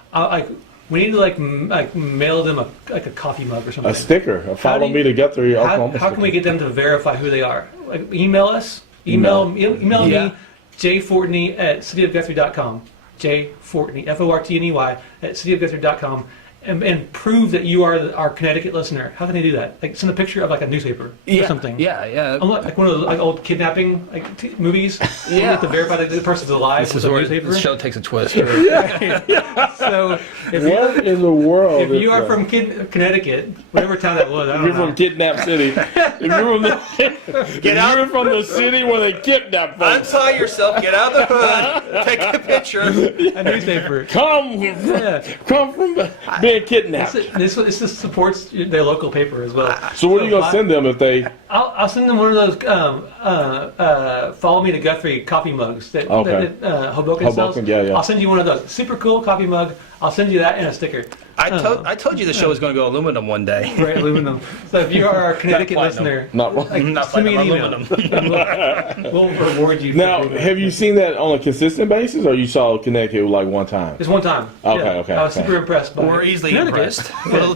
we need to mail them a coffee mug or something. A sticker. Follow me to Guthrie, Oklahoma. How can we get them to verify who they are? Like, email us. Email Yeah. me, jfortney@cityofguthrie.com. jfortney, Fortney, @cityofguthrie.com. And prove that you are our Connecticut listener. How can they do that? Like send a picture of like a newspaper or something. Yeah. Like one of those old kidnapping movies. You have to verify that the person's alive This with is a where newspaper. the show takes a twist. So if What in the world? if you is are that? from Connecticut, whatever town that was, I If don't you're know. from Kidnap City. If you're from the city where they kidnap folks. Untie yourself, get out of the hood, take a picture. A newspaper. Come from being kidnapped. This just supports their local paper as well. So what are you going to send them if they... I'll send them one of those follow me to Guthrie coffee mugs that Hoboken sells. Yeah. I'll send you one of those. Super cool coffee mug. I'll send you that and a sticker. I told you the show was going to go aluminum one day. Right, aluminum. So if you are our Connecticut platinum. listener, Not send me an email. aluminum. We'll reward you. Now, for doing that. have you seen that on a consistent basis, or you saw Connecticut like one time? Just one time. Okay. I was super impressed by We're easily Connecticut. impressed. Well,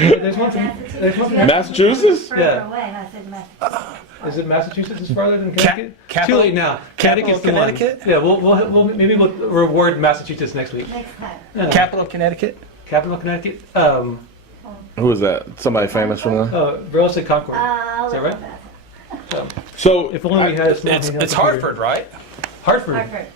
There's one from Massachusetts? Yeah. Away, and I said Massachusetts. Is it Massachusetts is farther than Connecticut? capital- Too late now. capital Connecticut's of the one. Connecticut? Yeah, we'll maybe we'll reward Massachusetts next week. Next time. Yeah. Capital of Connecticut? Capital of Connecticut. Who is that? Somebody famous from there? Burleson Concord. Is that right? So, So if only we had a small It's handheld computer. Hartford, right? Hartford. Hartford.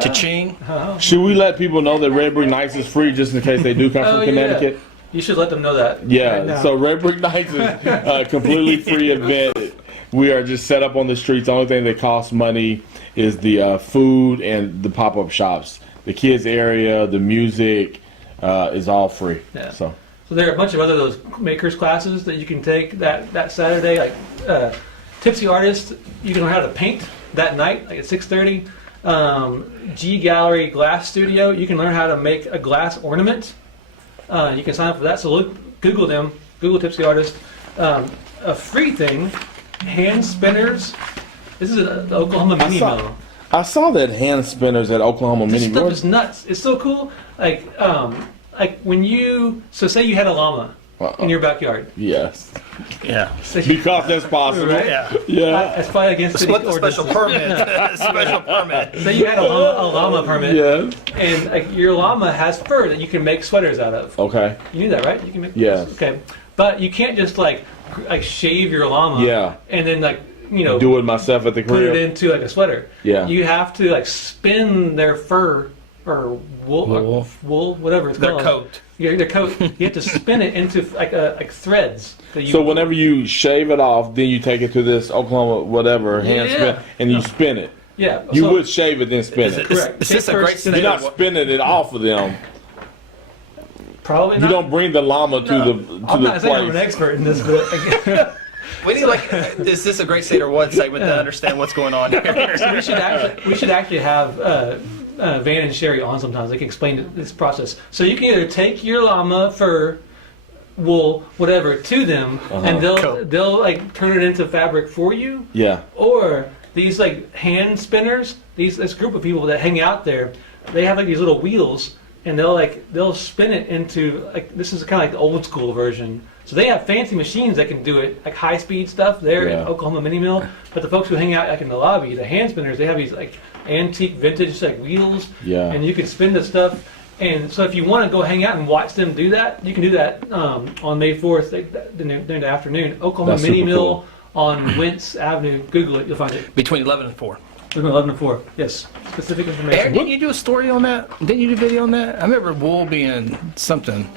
Cha-ching. should we let people know that Red Brick Nights is free just in case they do come Oh, from yeah. Connecticut? You should let them know that. Yeah, right now. so Red Brick Nights is a completely free event. We are just set up on the streets. The only thing that costs money is the food and the pop-up shops. The kids area, the music is all free. Yeah. So there are a bunch of other those makers classes that you can take that Saturday. Like Tipsy Artist, you can learn how to paint that night, like at 6:30. G Gallery Glass Studio, you can learn how to make a glass ornament. You can sign up for that. So Google them. Google Tipsy Artist. A free thing, hand spinners. This is the Oklahoma Mini Mill. I saw that hand spinners at Oklahoma This Mini. stuff is nuts. It's so cool. Like when say you had a llama in your backyard. Yes, Yeah. because that's possible. Right? Yeah. Yeah. That's probably against city Split the special ordinances. permit. Special permit. Say you had a llama permit, Yes. and your llama has fur that you can make sweaters out of. Okay. You knew that, right? You can make. Yes. Okay, but you can't just like shave your llama. Yeah. And then Do it myself at the put it crib. into like a sweater. Yeah. You have to spin their fur or wool, whatever it's Their called. coat. Yeah, their coat. You have to spin it into like threads. That you, So whenever you shave it off, then you take it to this Oklahoma whatever hand Yeah. spin, and you spin it. yeah, You so- would shave it then spin it. correct. Is this a Take great first- state You're of not spinning it off of them. Probably You not. don't bring the llama to the I'm not saying I'm an place. expert in this, but We need is this a great state or what segment to understand what's going on here? so we should actually have Van and Sherry on sometimes. They can explain this process. So you can either take your llama fur, wool, whatever, to them, and Cool. they'll turn it into fabric for you, Yeah. or these hand spinners. This group of people that hang out there, they have these little wheels, and they'll spin it into this is kind of like the old school version. So they have fancy machines that can do it, like high speed stuff there Yeah. at Oklahoma Mini Mill. But the folks who hang out in the lobby, the hand spinners, they have these antique vintage wheels, Yeah. and you can spin the stuff. And so if you want to go hang out and watch them do that, you can do that on May 4th during the afternoon. Oklahoma That's Mini super Mill on Wentz Avenue. Google it, you'll find it. Between 11 and 4. Between 11 and 4. Yes, specific Aaron, information. didn't you do a story on that? Didn't you do a video on that? I remember wool being something.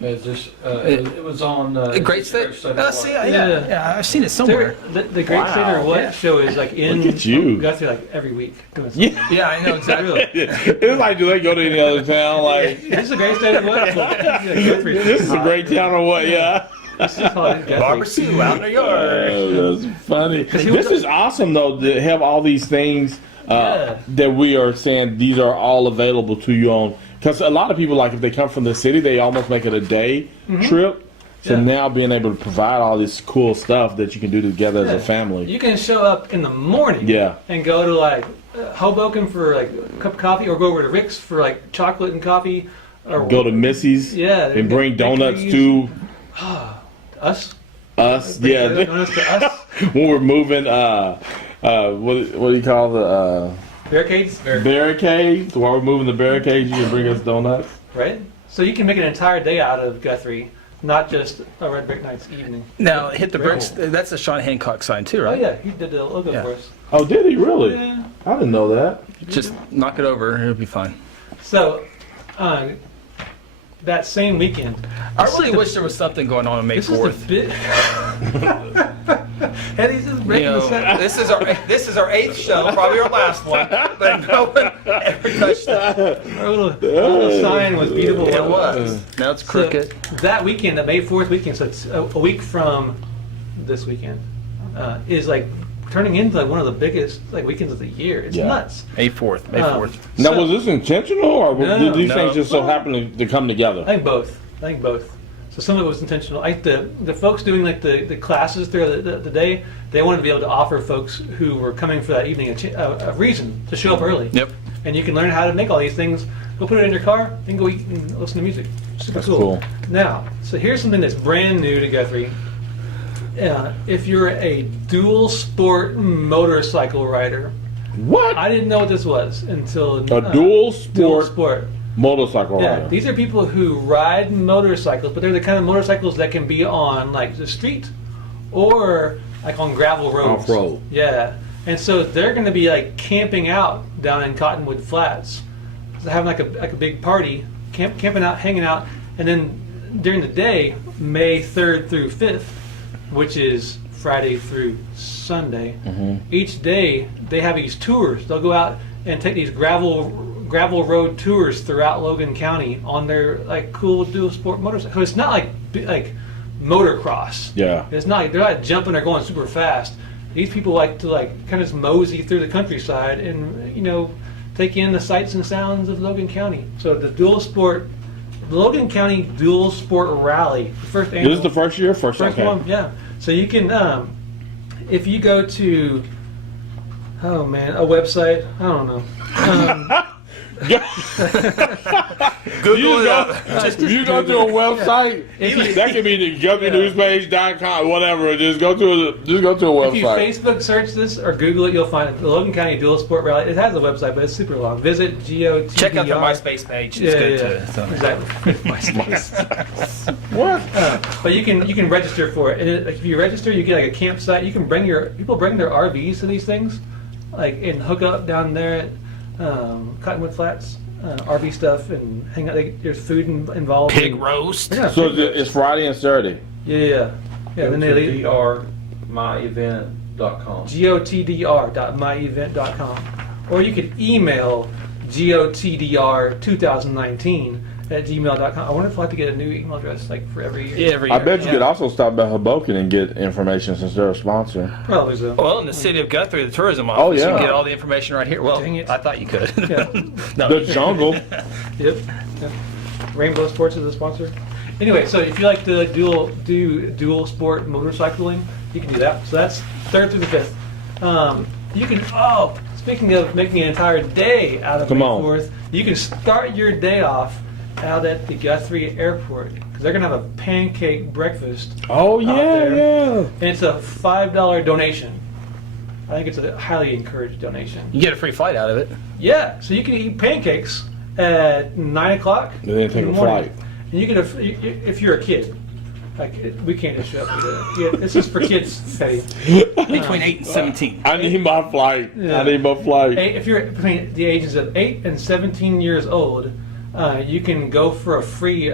It was on Great State? See, Yeah. yeah, I've seen it somewhere. The Great Wow. State or What Yeah. show is in Look at you. Guthrie every week doing something. Yeah. Yeah, I know exactly. It's like, do they go to any other town? Like, This is a Great State or What? Yeah, Guthrie. this is a great town or what? Yeah. This is called Guthrie. Barbecue out in the yard. Oh, that's funny. he This was- is awesome though to have all these things Yeah. that we are saying these are all available to you on. Because a lot of people, if they come from the city, they almost make it a day trip. So Yeah. now being able to provide all this cool stuff that you can do together as Yeah. a family. You can show up in the morning Yeah. and go to Hoboken for a cup of coffee, or go over to Rick's for chocolate and coffee, or Go to Missy's they and bring got donuts bakeries. to us. us. Bring Yeah. donuts to us. When we're moving, what do you call the Barricades, barricades? While we're moving the barricades, you can bring us donuts. right? So you can make an entire day out of Guthrie, not just a Red Brick Nights evening. Now, hit the Very bricks. That's a Sean Hancock sign too, Oh right? yeah, he did the logo Yeah. for us. Oh, did he really? Yeah. I didn't know that. Just knock it over, it'll be fine. So, that same weekend, I really wish there was something going on May this is 4th. the bit. Eddie's just You breaking the know, set. this is our 8th show, probably our last one, but no one ever touched it. Our little sign was beautiful. It was. Now it's crooked. So, that weekend, the May 4th weekend, so it's a week from this weekend, is turning into one of the biggest weekends of the year. It's Yeah. nuts. May 4th. May 4th. Now, So- was this intentional, or No, did these no. things just so happen to come together? I think both. So some of it was intentional. The folks doing the classes throughout the day, they wanted to be able to offer folks who were coming for that evening a reason to show up early. Yep. And you can learn how to make all these things. Go put it in your car, then go eat and listen to music. Super That's cool. Now, so here's something that's brand new to Guthrie. If you're a dual sport motorcycle rider, What? I didn't know what this was until A dual sport sport. motorcycle Yeah, rider. these are people who ride motorcycles, but they're the kind of motorcycles that can be on like the street or like on gravel roads. Off-road. Yeah, and so they're going to be like camping out down in Cottonwood Flats, so having like a big party, camping out, hanging out, and then during the day, May 3rd through 5th, which is Friday through Sunday, each day they have these tours. They'll go out and take these gravel road tours throughout Logan County on their like cool dual sport motorcycle. So it's not like motocross. Yeah. It's not like they're not jumping or going super fast. These people like to like kind of mosey through the countryside and take in the sights and sounds of Logan County. So the Logan County Dual Sport Rally, the first annual. This is the first year? First First okay. one, yeah. So you can, if you go to, a website, I don't know. Google if you go to a website, If that could be the GuthrieNewsPage.com, whatever. Just go to a If you website. Facebook search this or Google it, you'll find it. The Logan County Dual Sport Rally. It has a website, but it's super long. Visit GOTDR. Check out the MySpace page. It's good to exactly. What? But you can register for it. And if you register, you get like a campsite. You can people bring their RVs to these things, like and hook up down there at Cottonwood Flats, RV stuff, and hang out. There's food involved. Pig roast. Yeah, So it's Friday and Saturday. yeah. Go Then to they leave. drmyevent.com. GOTDR.myevent.com, or you could email GOTDR2019 at gmail.com. I wonder if I'll have to get a new email address like for every year. Yeah, every year. I bet you could also stop by Hoboken and get information since they're a sponsor. Probably so. Well, in the city of Guthrie, the tourism office, Oh, you yeah. can get all the information right here. Well, Dang it. I thought you could. Yeah. No. The jungle. Yep. Rainbow Sports is a sponsor. Anyway, so if you like to do dual sport motorcycling, you can do that. So that's 3rd through the 5th. You can. Speaking of making an entire day out of Come May on. 4th, you can start your day off out at the Guthrie Airport because they're gonna have a pancake breakfast. Oh, out yeah, there. yeah. And it's a $5 donation. I think it's a highly encouraged donation. You get a free flight out of it. Yeah, so you can eat pancakes at 9 o'clock. And then take in the a morning. flight. And you can, if you're a kid, like we can't just show up. Yeah, this is for kids, Teddy. Between 8 and 17. I need my flight. Yeah. I need my flight. If you're between the ages of 8 and 17 years old, you can go for a free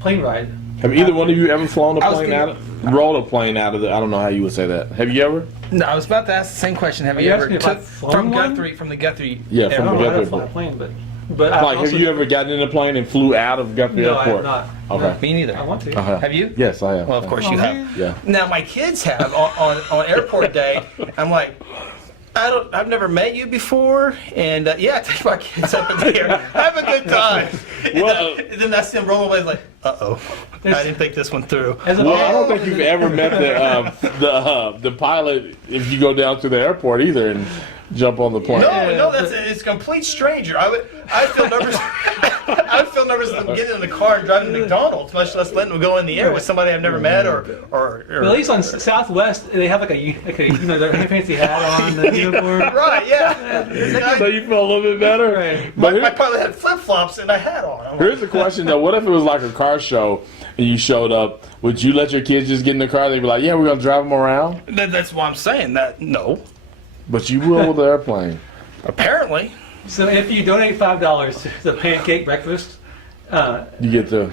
plane ride. Have either one of you ever flown a I was plane gonna- out of, rolled a plane out of the, I don't know how you would say that. Have you ever? No, I was about to ask the same question. Have Are you you ever asking if took I've flown from one? Guthrie, from the Guthrie? Yeah, I from don't the know how to Guthrie fly a Airport. plane, but I Like, also, have you ever gotten in a plane and flew out of Guthrie No, I Airport? have not. Okay. Me neither. I want to. Uh-huh. Have you? Yes, I have. Well, of course you man. have. Yeah. Now my kids have on airport day. I'm like, I've never met you before, and yeah, take my kids up in the air, have a good time. And then that's them rolling away like, I didn't think this one through. As a Well, I don't man- think you've ever met the pilot if you go down to the airport either and jump on the plane. No, it's a complete stranger. I feel nervous. I would feel nervous of them getting in the car and driving to McDonald's, much less letting them go in the air with somebody I've never met or Well, at least on Southwest, they have like a their fancy hat on, the uniform. right, yeah. So you feel a little bit better. Right. But My here- pilot had flip flops and a hat on. I'm like, here's the question though: what if it was like a car show and you showed up? Would you let your kids just get in the car? They'd be like, "Yeah, we're gonna drive them around," that's why I'm saying that. No, but you will with the airplane. apparently. So if you donate $5 to the pancake breakfast, You get to.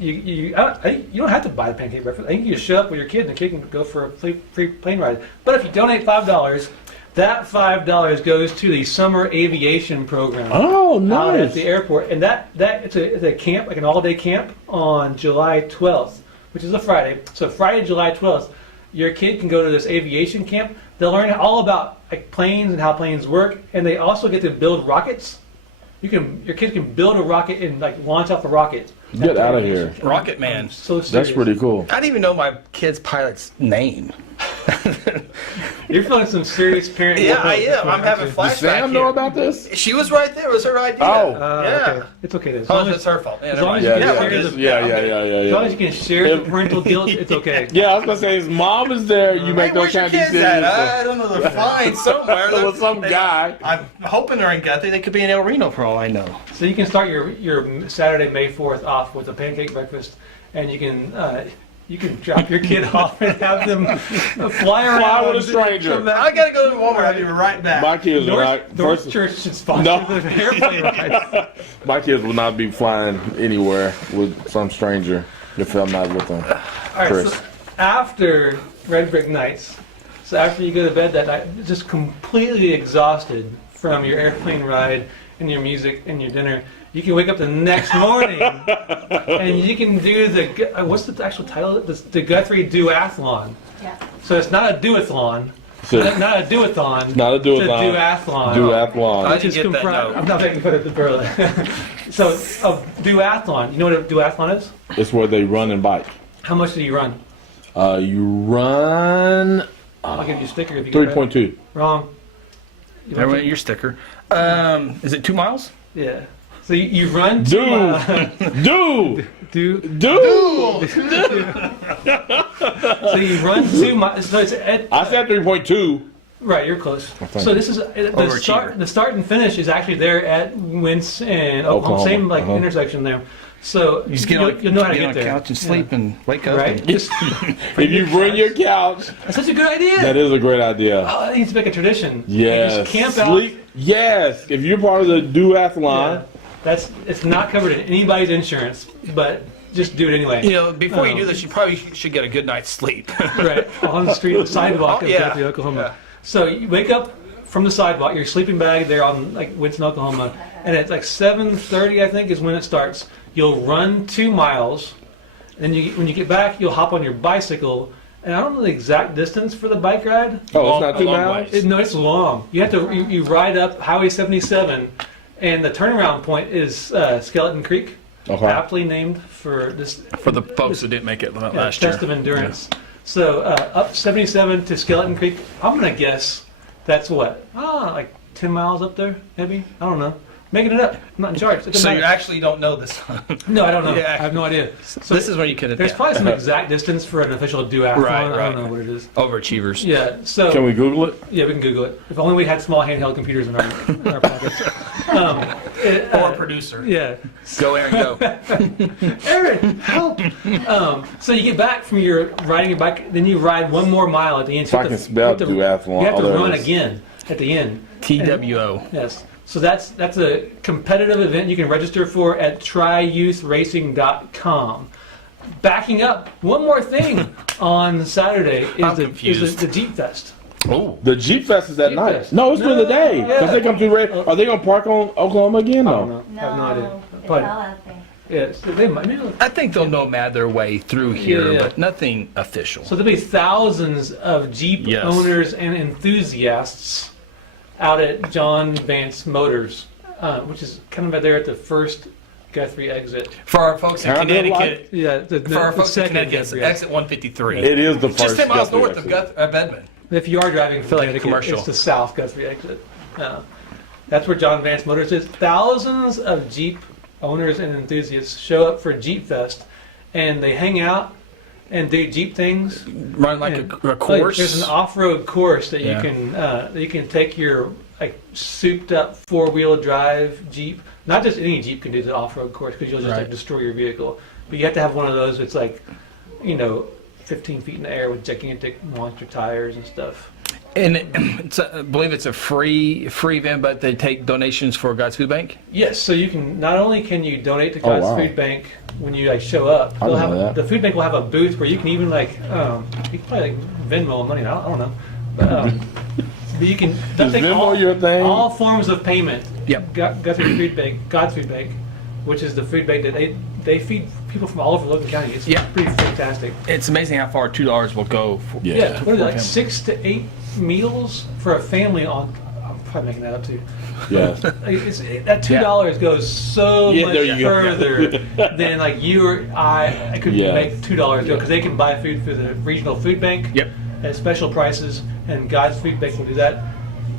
you don't have to buy the pancake breakfast. I think you just show up with your kid, and the kid can go for a free plane ride. But if you donate $5, that $5 goes to the summer aviation program. Oh, Out at nice. the airport, and it's a camp, like an all-day camp on July 12th, which is a Friday. So Friday, July 12th, your kid can go to this aviation camp. They'll learn all about like planes and how planes work, and they also get to build rockets. Your kid can build a rocket and like launch off a rocket. Get out of here. Rocket Man. So serious. That's pretty cool. I didn't even know my kid's pilot's name. You're feeling some serious parent. Yeah, I guilt. am. I'm having Does flashbacks. Sam know here. about this? She was right there. It was her idea. Oh. yeah. Okay. It's okay. As Oh, long it's as, her fault. Yeah, as never long as mind. you Yeah, can yeah, share this- the, yeah. as long as you can share the parental guilt, it's okay. Yeah, I was gonna say his mom is there. You make Hey, those where's your kind of kids decisions. at? I don't know. They're flying somewhere. There was some They- guy. I'm hoping they're in Guthrie. They could be in El Reno for all I know. So you can start your Saturday, May 4th off with a pancake breakfast, and you can drop your kid off and have them fly around. Fly with a stranger. Come back. I gotta go to Walmart. I'll be right back. My kids are not. North.Church should sponsor No. the airplane rides. My kids will not be flying anywhere with some stranger if I'm not with them. All right, Chris. so after Red Brick Nights, so after you go to bed that night, just completely exhausted from your airplane ride and your music and your dinner, you can wake up the next morning and you can do what's the actual title of it? The Guthrie Duathlon. Yeah. So it's not a duathlon. So- Not a duathlon. Not a It's duathlon. a duathlon. Duathlon. I Which is didn't get that comprised. note. I'm not making fun of the Berlin. So a duathlon. You know what a duathlon is? It's where they run and bike. How much do you run? You run I'll give you a sticker if you get it right. 3.2. Wrong. You There want went your sticker. Is it 2 miles? Yeah. So you run Dude. to Dude! so you run 2 miles. So it's I said 3.2. right. You're close. thank So you. this is the Overachiever. start. The start and finish is actually there at Wince and Oklahoma. Oklahoma, Same like uh-huh. intersection there. So You just you'll know how to get get on there. the couch and sleep and wake up. Right. And, Just, If you bring your couch, that's such a good idea. that is a great idea. Oh, I need to make a tradition. Yes. And just camp Sleep. Yes. If you're part of the out. duathlon, Yeah. It's not covered in anybody's insurance, but just do it anyway. you know, before you do this, you probably should get a good night's sleep. Right, on the street, the sidewalk Oh, of yeah. Guthrie, Oklahoma. Yeah. So you wake up from the sidewalk, your sleeping bag there on like Winston, Oklahoma, and it's like 7:30, I think, is when it starts. You'll run 2 miles, and when you get back, you'll hop on your bicycle. And I don't know the exact distance for the bike ride. oh, it's not 2 long miles? ways. No, it's long. You have to you ride up Highway 77, and the turnaround point is Skeleton Creek, Okay. aptly named for this For the folks that didn't make it last year. test of endurance. So up 77 to Skeleton Creek, I'm gonna guess that's what? Like 10 miles up there, maybe? I don't know. Making it up. I'm not in charge. It doesn't So you matter. actually don't know this. No, I don't know. Yeah. I have no idea. So This is when you could there's probably some exact distance for an official duathlon. Right, I right. don't know what it is. Overachievers. Yeah. So Can we Google it? yeah, we can Google it. If only we had small handheld computers in our pockets. Or a producer. Yeah. Go, Aaron, go. Aaron, help! So you get back from your riding your bike, then you ride 1 more mile at the end. If I can spell you have to- duathlon, You have to oh, there run it is. again at the end. TWO. Yes. So that's a competitive event you can register for at tryyouth.racing.com. Backing up, one more thing on Saturday I'm is confused. the JeepFest. Oh. The JeepFest is at night. JeepFest. No, it's during the day. Yeah. Because they come to Are they going to park on Oklahoma again? I No. don't know. I have no idea. it's Probably- all out there. Yeah, so they might. Maybe, I think they'll nomad their way through here, Yeah. but nothing official. so there'll be thousands of Jeep Yes. owners and enthusiasts out at John Vance Motors, which is kind of right there at the first Guthrie exit. For our folks in Can I do a Connecticut, Yeah, for our folks in second Connecticut, it's Guthrie exit. exit 153. It is the first. Just 10 miles Guthrie north of exit. Edmond. If you are driving from feel like a Connecticut, commercial. it's the South Guthrie exit. That's where John Vance Motors is. Thousands of Jeep owners and enthusiasts show up for JeepFest, and they hang out and do Jeep things. Run like And, a course. There's an off-road course that Yeah. you can take your like souped-up four-wheel drive Jeep. Not just any Jeep can do the off-road course because you'll just like Right. destroy your vehicle. But you have to have one of those that's like, 15 feet in the air with gigantic monster tires and stuff. And I believe it's a free event, but they take donations for God's Food Bank. Yes, so you can not only can you donate to God's wow. Food Bank when you show up, I they'll didn't have know that. the food bank will have a booth where you can even you can probably Venmo money. I don't know, but you can they'll Is take Venmo your thing? all forms of payment. Yep. Guthrie Food Bank, God's Food Bank, which is the food bank that they feed people from all over Logan County. It's Yeah. pretty fantastic. It's amazing how far $2 will go. For, Yeah. Yeah, what is it, like family. 6 to 8 meals for a family on? I'm probably making that up too. Yeah. That $2 goes so Yeah, much there you go. further than like you or I could Yeah. make $2 because they can buy food through the regional food bank Yep. at special prices. and God's Feedback will do that.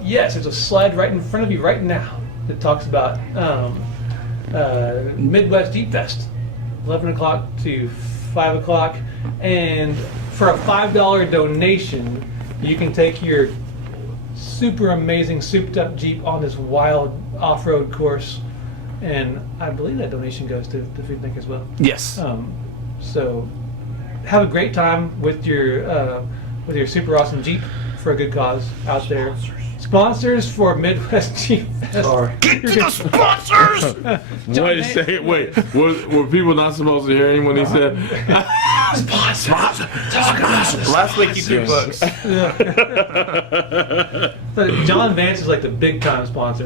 Yes, there's a slide right in front of you right now that talks about Midwest JeepFest, 11 o'clock to 5 o'clock, and for a $5 donation, you can take your super amazing souped up Jeep on this wild off-road course, and I believe that donation goes to the Food Bank as well. Yes. So have a great time with your super awesome Jeep for a good cause out there. Sponsors for Midwest Jeep Fest. Get to the sponsors! Wait a second. Wait, were people not supposed to hear him when he said? Sponsor. Talk about it. Last week you threw books. So John Vance is like the big time sponsor.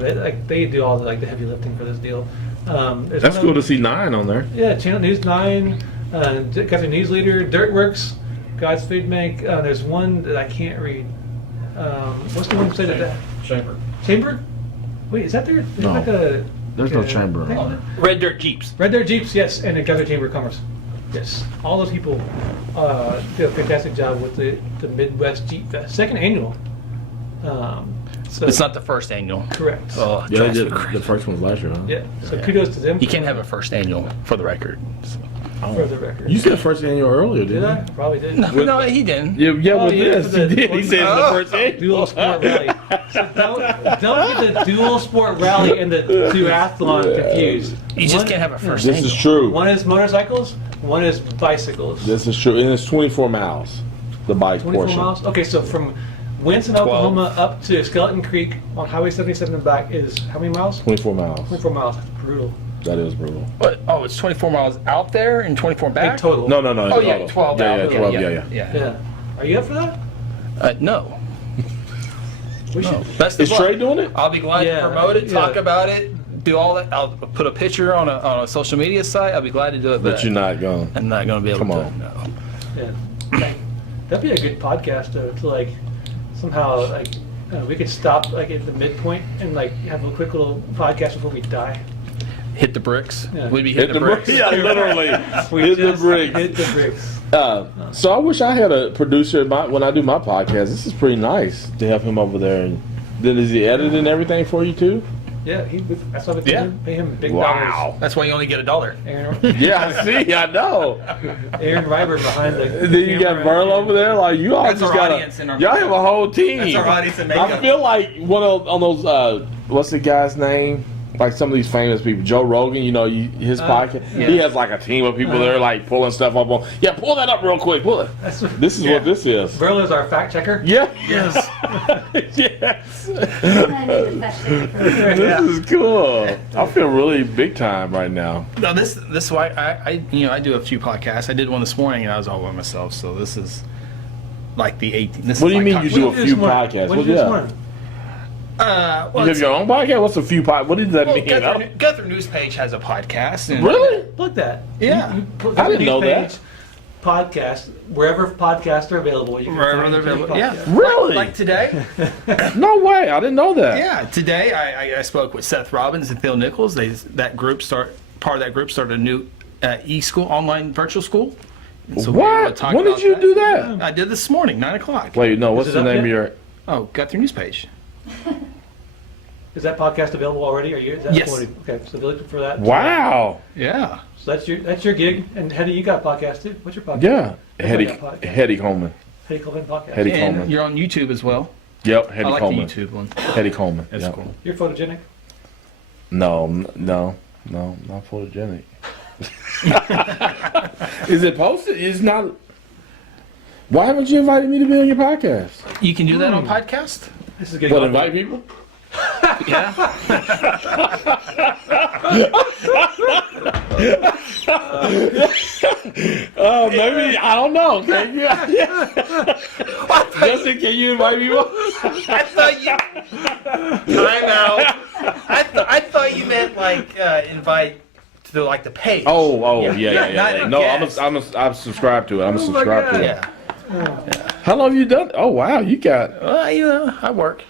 They do all the heavy lifting for this deal. That's cool to see 9 on there. Yeah, Channel News 9, Guthrie News Leader, Dirtworks, God's Food Bank. There's one that I can't read. What's the one that said that? Chamber? Wait, is that there? No. There's no a chamber thing on it. Red Dirt Jeeps. Red Dirt Jeeps, yes, and the Guthrie Chamber of Commerce. Yes, all those people do a fantastic job with the Midwest Jeep Fest, second annual. So It's not the first annual. correct. Oh, Yeah, they drives me did crazy. the first one was last year, huh? Yeah, so kudos to them. You can't have a first annual for the record. for the record. You said first annual earlier, didn't Did I? you? Probably did. No, he didn't. Yeah, Oh, with yeah, this. for the- He did. He said Oh. the first annual. Dual sport rally. So don't get the dual sport rally and the duathlon confused. You just One- can't have a first This annual. is true. One is motorcycles, one is bicycles. This is true. And it's 24 miles, the bike 24 portion. miles. Okay, so from Winston, 12. Oklahoma up to Skeleton Creek on Highway 77 and back is how many miles? 24 miles. 24 miles. That's brutal. That is brutal. What? Oh, it's 24 miles out there and 24 In back? total. No. Oh, yeah, total. 12 Yeah, out. yeah, 12, yeah. Yeah. Are you up for that? No. We No. should. Best Is of Trey luck. doing it? I'll be glad Yeah, to promote it, talk yeah. about it, do all that. I'll put a picture on a social media site. I'll be glad to do it, But you're not going. I'm not going to be able Come to. on. No. Yeah. That'd be a good podcast though, to like somehow like we could stop like at the midpoint and like have a quick little podcast before we die. Hit the bricks. Yeah. We'd be hitting the bricks. Yeah, literally. We Hit the just bricks. Hit the bricks. So I wish I had a producer when I do my podcast. This is pretty nice to have him over there. And then is he editing everything for you too? Yeah, that's why we pay Yeah. him big Wow. That's why you only get $1. Aaron Yeah, I see. I know. Ryber behind the. Then you got camera. Burl over there. Like you all That's just our got audience in our y'all have a whole team. That's our audience in I makeup. feel like one on those. What's the guy's name? Like some of these famous people, Joe Rogan. You know, his podcast. yeah. He has like a team of people there, like pulling stuff up on. Yeah, pull that up real quick. Pull it. That's This is what this is. Burl is our fact checker. Yeah. Yes. Yes. I need to fetch it for me. This is cool. I feel really big time right now. No, this is why I I do a few podcasts. I did one this morning and I was all by myself. So this is like the 18th. This What is do you like mean you talk- do a few podcasts? What did you do this morning? well, You have it's- your own podcast? What's a few podcasts? What does that well, mean? Guthrie News Page has a podcast. And Really? Look that. Yeah. You put I didn't the know news that. page, Podcast wherever podcasts are available. You can Wherever find they're your available. podcast. Yeah. Really? Like today. No way. I didn't know that. Yeah. Today I spoke with Seth Robbins and Phil Nichols. Part of that group started a new e-school, online virtual school. And so we were able to What? talk When did about you that. do that? I did this morning, 9 o'clock. Wait, no. What's it the up name yet? of your? Oh, Guthrie News Page. Is that podcast available already? Is that Yes. uploaded? Okay, so they're looking for that. Wow. Yeah. So that's your gig. And Heady, you got a podcast too. What's your podcast? Yeah. Everybody Heady got podcast. Heady Coleman. Heady Coleman podcast. Heady And Coleman. you're on YouTube as well. Yep. I Heady like Coleman. the YouTube one. Heady Coleman. That's Yep. cool. You're photogenic. No, not photogenic. Is it posted? It's not. Why haven't you invited me to be on your podcast? You can do that on podcast? This is getting What, ugly. invite people? Yeah. Oh, maybe I don't know. Can you? Justin, can you invite people? I thought you. Time out. I thought you meant like invite to like the page. Oh, Yeah. Not yeah. a No, guest. I'm subscribed to it. I'm Oh my subscribed to God. it. Yeah. How long have you done? Oh, wow, you got. Well, I work.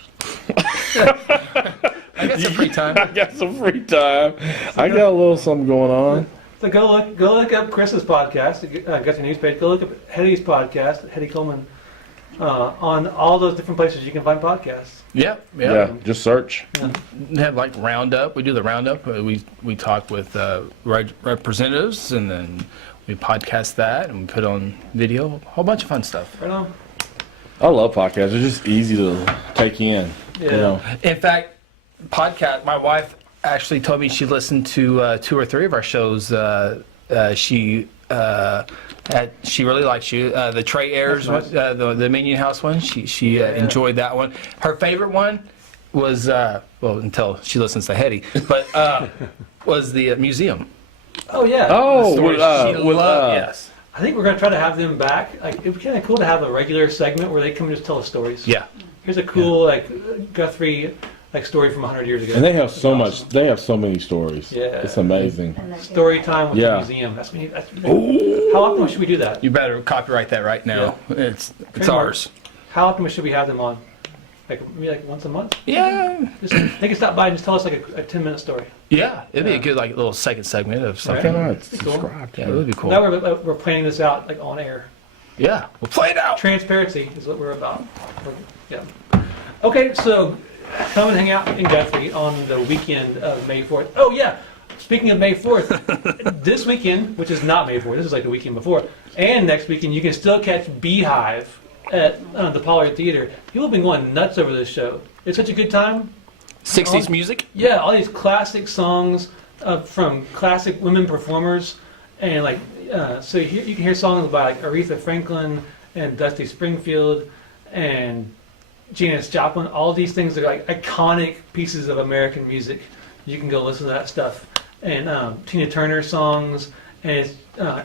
I got some free time. I got some free time. I got a little something going on. So go look up Chris's podcast, Guthrie News Page. Go look up Heady's podcast, Heady Coleman on all those different places you can find podcasts. Yeah. Yeah, just search. We have like roundup. We do the roundup. We talk with representatives, and then we podcast that, and we put on video. A whole bunch of fun stuff. Right on. I love podcasts. They're just easy to take in. Yeah. You know. In fact, podcast. My wife actually told me she listened to 2 or 3 of our shows. She really likes you. The Trey Ayers, That's the Minion House one. She enjoyed that one. Her favorite one was well, until she listens to Heady, but was the museum. Oh yeah. Oh, Stories she loved, yes. I think we're gonna try to have them back. Like it'd be kind of cool to have a regular segment where they come and just tell us stories. Yeah. Here's a cool like Guthrie story from 100 years ago. And they have so much. They have so many stories. Yeah. It's amazing. And they're Story time with Yeah. the museum. That's how often should we do that? You better copyright that right now. It's Trademark. ours. How often should we have them on? Like maybe like once a month? Yeah. Just they can stop by and just tell us like a 10-minute story. Yeah. It'd be a good like little second segment of Why something. not Cool. subscribe? Yeah, it would be cool. Now we're planning this out like on air. Yeah. We'll play it out. Transparency is what we're about. Yeah. Okay, so come and hang out in Guthrie on the weekend of May 4th. Oh yeah, speaking of May 4th, this weekend, which is not May 4th, this is like the weekend before, and next weekend you can still catch Beehive at the Pollard Theater. People have been going nuts over this show. It's such a good time. 60s music. Yeah, all these classic songs from classic women performers, and like so you can hear songs by like Aretha Franklin and Dusty Springfield and Janis Joplin. All these things are like iconic pieces of American music. You can go listen to that stuff, and Tina Turner songs, and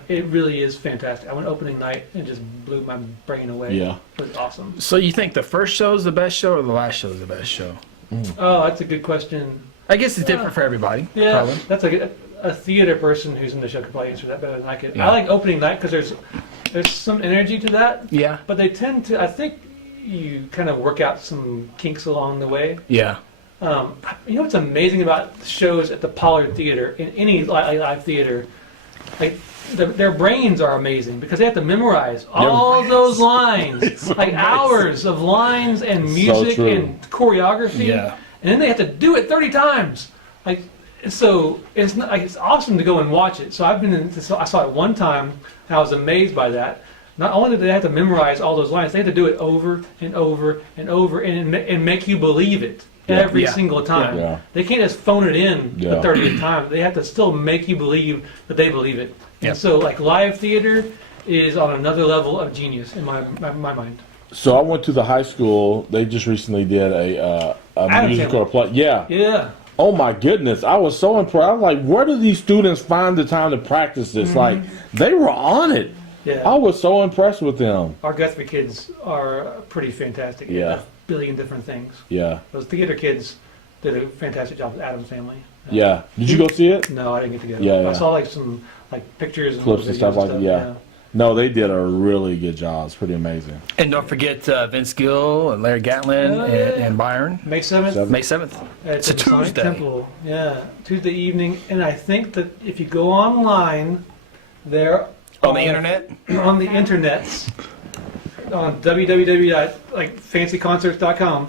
it really is fantastic. I went opening night and just blew my brain away. Yeah. It was awesome. So you think the first show is the best show or the last show is the best show? Oh, that's a good question. I guess it's different for everybody. Yeah, Probably. that's like a theater person who's in the show could probably answer that better than I could. Yeah. I like opening night because there's some energy to that, Yeah. but they tend to. I think you kind of work out some kinks along the way. Yeah. You know what's amazing about shows at the Pollard Theater, in any live theater, like their brains are amazing because they have to memorize all those lines, like hours of lines and music true. and choreography, Yeah. and then they have to do it 30 times. Like so, it's not, like it's awesome to go and watch it. So I saw it one time, and I was amazed by that. Not only did they have to memorize all those lines, they had to do it over and over and over and make you believe it every Yeah. single time. Yeah. They can't just phone it in the Yeah. 30th time. They have to still make you believe that they believe it. Yeah. And so, like, live theater is on another level of genius in my mind. So I went to the high school. They just recently did a Adam musical Sandler. play. Yeah. Yeah. Oh my goodness! I was so impressed. I was like, where do these students find the time to practice this? Like, they were on it. Yeah. I was so impressed with them. Our Guthrie kids are pretty fantastic. Yeah. At a billion different things. Yeah. Those theater kids did a fantastic job with Adam's Family. Yeah. Did you go see it? No, I didn't get to go. Yeah, yeah. I saw like some pictures and Clips and videos stuff like that, yeah. No, they did a really good job. It's pretty amazing. And don't forget Vince Gill and Larry Gatlin Oh, yeah. and Byron. May 7th. May 7th. It's a Tuesday. Temple. Yeah, Tuesday evening. And I think that if you go online, there On the internet? on the internets, on www.fancyconcerts.com,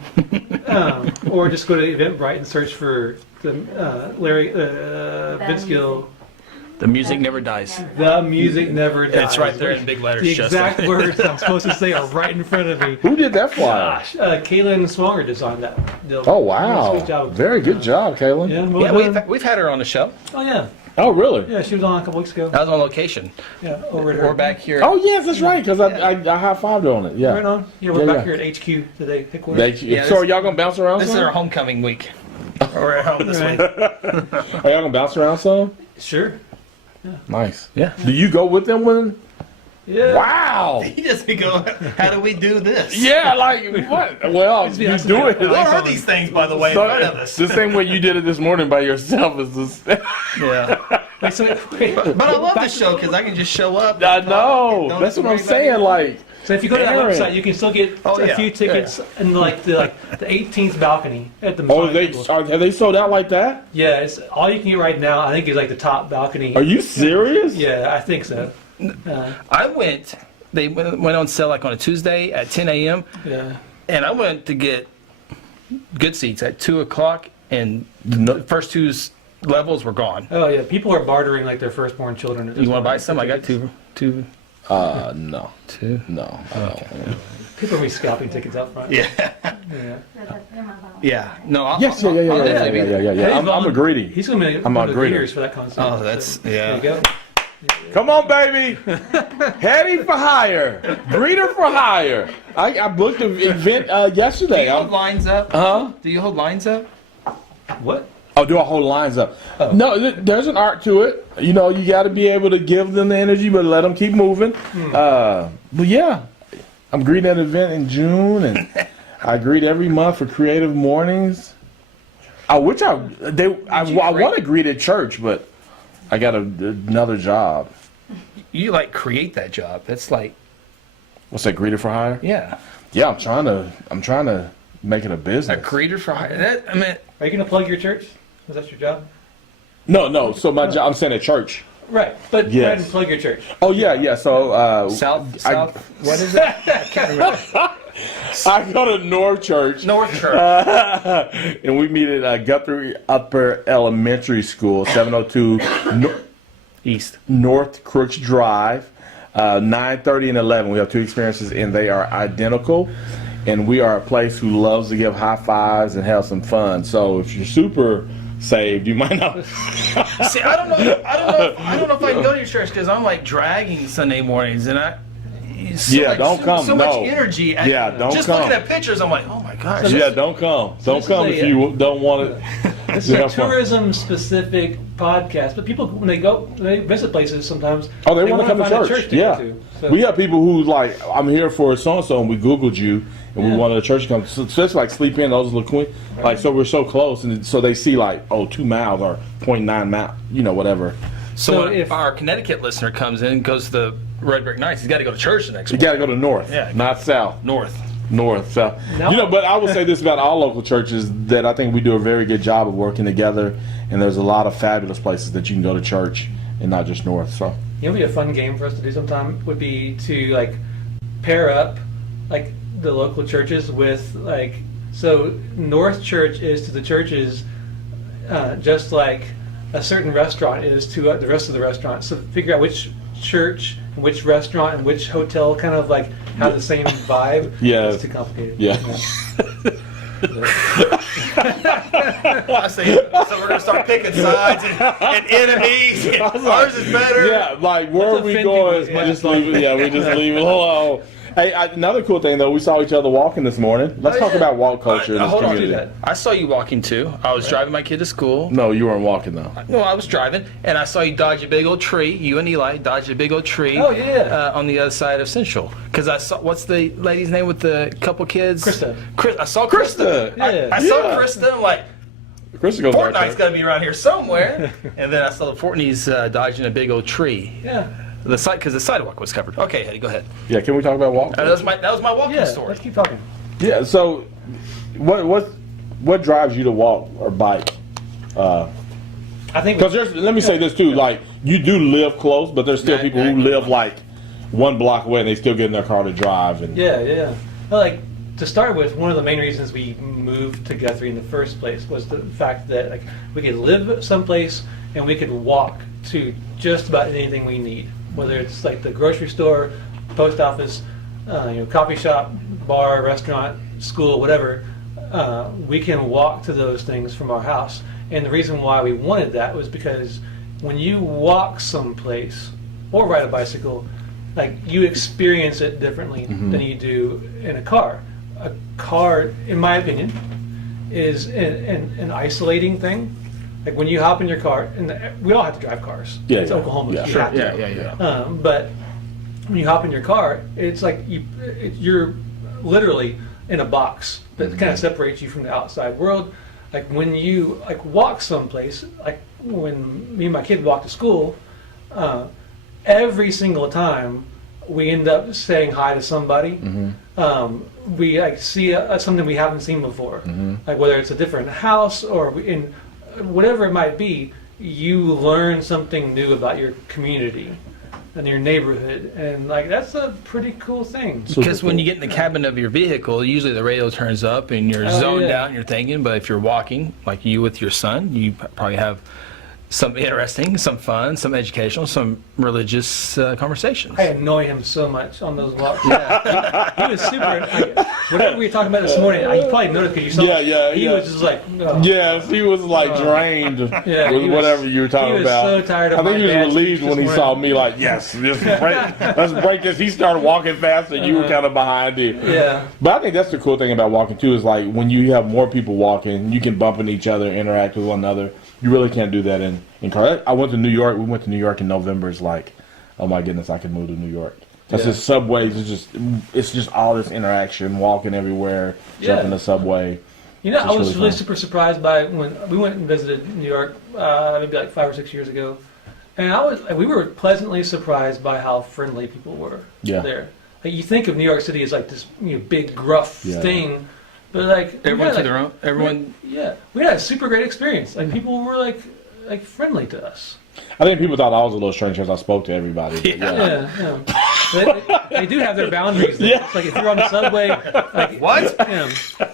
or just go to Eventbrite and search for the Vince Gill. The music never dies. The music never dies. It's right there in big letters, The exact Justin. words I'm supposed to say are right in front of me. Who did that flyer? Gosh, Kaylin Swanger designed that. Oh wow! Good job. Very good job, Kaylin. Yeah, well Yeah, done. we've had her on the show. Oh yeah, Oh really? yeah. She was on a couple weeks ago. I was on location. Yeah, over at her. We're back here. Oh yes, that's right. Because I high fived on it. Yeah. Right on. Yeah, we're Yeah, back yeah. here at HQ today, headquarters. They, Yeah, so this- are y'all gonna bounce around? This is some? our homecoming week. We're at home this Right. week. Are y'all gonna bounce around some? Sure. Nice. Yeah. Do you go with them when? Yeah. Wow. He just be going, how do we do this? Yeah, like what? Well, you that's do it. What are these things, by the way, in front of us? The same way you did it this morning by yourself is this. Yeah. Wait, so, But I love this show because I can just show up. I know. Don't That's what I'm worry about saying. it. Like, so if you go to that Aaron. website, you can still get Oh, a yeah. few tickets in the 18th balcony at the. oh, Masonic Temple. have they sold out like that? Yeah, it's all you can get right now. I think is like the top balcony. Are you serious? Yeah, I think so. I went They went on sale like on a Tuesday at 10 a.m. Yeah. And I went to get good seats at 2 o'clock, and the first two levels were gone. Oh yeah, people are bartering like their firstborn children. At this You want to point buy some? for I got tickets. No. two. No. People are be scalping tickets up front. Yeah. Yeah. Yeah. No. I'll, Yes, I'll, yeah. Hey, I'm a greedy. He's going to be I'm one a of the greeter. leaders for that concept. Oh, that's There you go. Come on, baby. Heady for hire. Greeter for hire. I booked an event Do yesterday. you hold lines up? Huh? Do you hold lines up? What? Oh, do I hold lines up? Oh. No, there's an art to it. You know, you got to be able to give them the energy, but let them keep moving. But yeah, I'm greeting an event in June, and I greet every month for Creative Mornings. I want to greet at church, but I got another job. You like create that job. That's like, What's that? Greeter for hire? yeah, Yeah, I'm trying to make it a a business. creator for hire. That, I mean, Are you going to plug your church? Is that your job? No. So my job, I'm saying at church. Right. But Yes. go ahead and plug your church. Oh yeah. So South. What is that? I can't remember. I go to North.Church. North.Church. And we meet at Guthrie Upper Elementary School, 702 East. North Crooks Drive, 9:30 and 11. We have two experiences, and they are identical. And we are a place who loves to give high fives and have some fun. So if you're super saved, you might not. See, I don't know if I can go to your church because I'm like dragging Sunday mornings, and Don't come. So No. much energy. Don't just come. looking at pictures, I'm like, oh my gosh. Yeah, don't come. Don't is come a- if you don't want it. This is Yeah, a fun. tourism-specific podcast, but people, when they visit places sometimes, Oh, they want to come to find a church. to Yeah. go to. So, We have people who like, I'm here for so and so, and we Googled you, and we wanted a church to come. So it's like Sleep In, those little queen. Like, so we're so close, and so they see like, 2 miles or 0.9 mile, whatever. So So if our Connecticut listener comes in and goes to the Red Brick Nights, he's got to go to church the next You morning. got to go to north, Yeah. not south. North. North, south. No. But I will say this about all local churches, that I think we do a very good job of working together, and there's a lot of fabulous places that you can go to church, and not just north. So You know, what would be a fun game for us to do sometime would be to like pair up like the local churches with like, so North Church is to the churches just like a certain restaurant is to the rest of the restaurants. So figure out which church, which restaurant, and which hotel kind of like have the same vibe. Yeah. It's too complicated. yeah. I say, so we're going to start picking sides and enemies. And ours is better. Yeah, like where Let's are we offend going? people as much Just as leave it. Yeah, we just leave it alone. Hey, another cool thing though, we saw each other walking this morning. Let's Oh, talk yeah. about walk culture in this Hold on. community. Do that. I saw you walking too. I was driving my kid to school. No, you weren't walking though. No, I was driving, and I saw you dodge a big old tree. You and Eli dodged a big old tree. Oh, yeah. On the other side of Central, because I saw, what's the lady's name with the couple kids? Krista. I saw Krista. Krista. I saw Yeah. Krista. I'm like, Chris goes there. Fortnite's got to be around here somewhere. And then I saw the Fortney's dodging a big old tree. Yeah. The side, because the sidewalk was covered. Okay, Eddie, go ahead. Yeah, can we talk about walk? That was my walking Yeah. story. Let's keep talking. Yeah. So, what drives you to walk or bike? I think Because let me say this too. Like, you do live close, but there's still Yeah, people yeah. who live like 1 block away, and they still get in their car to drive. And Yeah. Well, like, to start with, one of the main reasons we moved to Guthrie in the first place was the fact that like we could live someplace and we could walk to just about anything we need, whether it's like the grocery store, post office, coffee shop, bar, restaurant, school, whatever. We can walk to those things from our house. And the reason why we wanted that was because when you walk someplace or ride a bicycle, like you experience it differently than you do in a car. A car, in my opinion, is an isolating thing. Like when you hop in your car, and we all have to drive cars. Yeah, It's yeah. Oklahoma. Yeah. You Sure. have to. Yeah. But when you hop in your car, it's like you're literally in a box that kind of separates you from the outside world. Like when you like walk someplace, like when me and my kid walk to school, every single time we end up saying hi to somebody. We like see something we haven't seen before, like whether it's a different house or in whatever it might be. You learn something new about your community in your neighborhood, and like that's a pretty cool thing. Because when you get in the cabin of your vehicle, usually the radio turns up and you're zoned out and you're thinking. But if you're walking, like you with your son, you probably have some interesting, some fun, some educational, some religious conversations. I annoy him so much on those walks. Yeah, he was super. Like, whatever we were talking about this morning, you probably noticed because you saw. He was just like. Oh. Yes, he was like drained with whatever you were talking about. He was so tired of I think my he was bad relieved speech when he this saw morning. me like, yes, let's break this. He started walking faster. You were kind of behind him. Yeah. But I think that's the cool thing about walking too is like when you have more people walking, you can bump into each other, interact with one another. You really can't do that in car. I went to New York. We went to New York in November. It's like, oh my goodness, I could move to New York. That's just subways. It's just all this interaction, walking everywhere, jumping the subway. You know, I was really fun. super surprised by when we went and visited New York, maybe like 5 or 6 years ago, and we were pleasantly surprised by how friendly people were there. Like you think of New York City as like this big gruff thing. But like everyone to their own. Everyone. We had a super great experience. Like people were like friendly to us. I think people thought I was a little strange because I spoke to everybody. They do have their boundaries. It's like if you're on the subway, like What?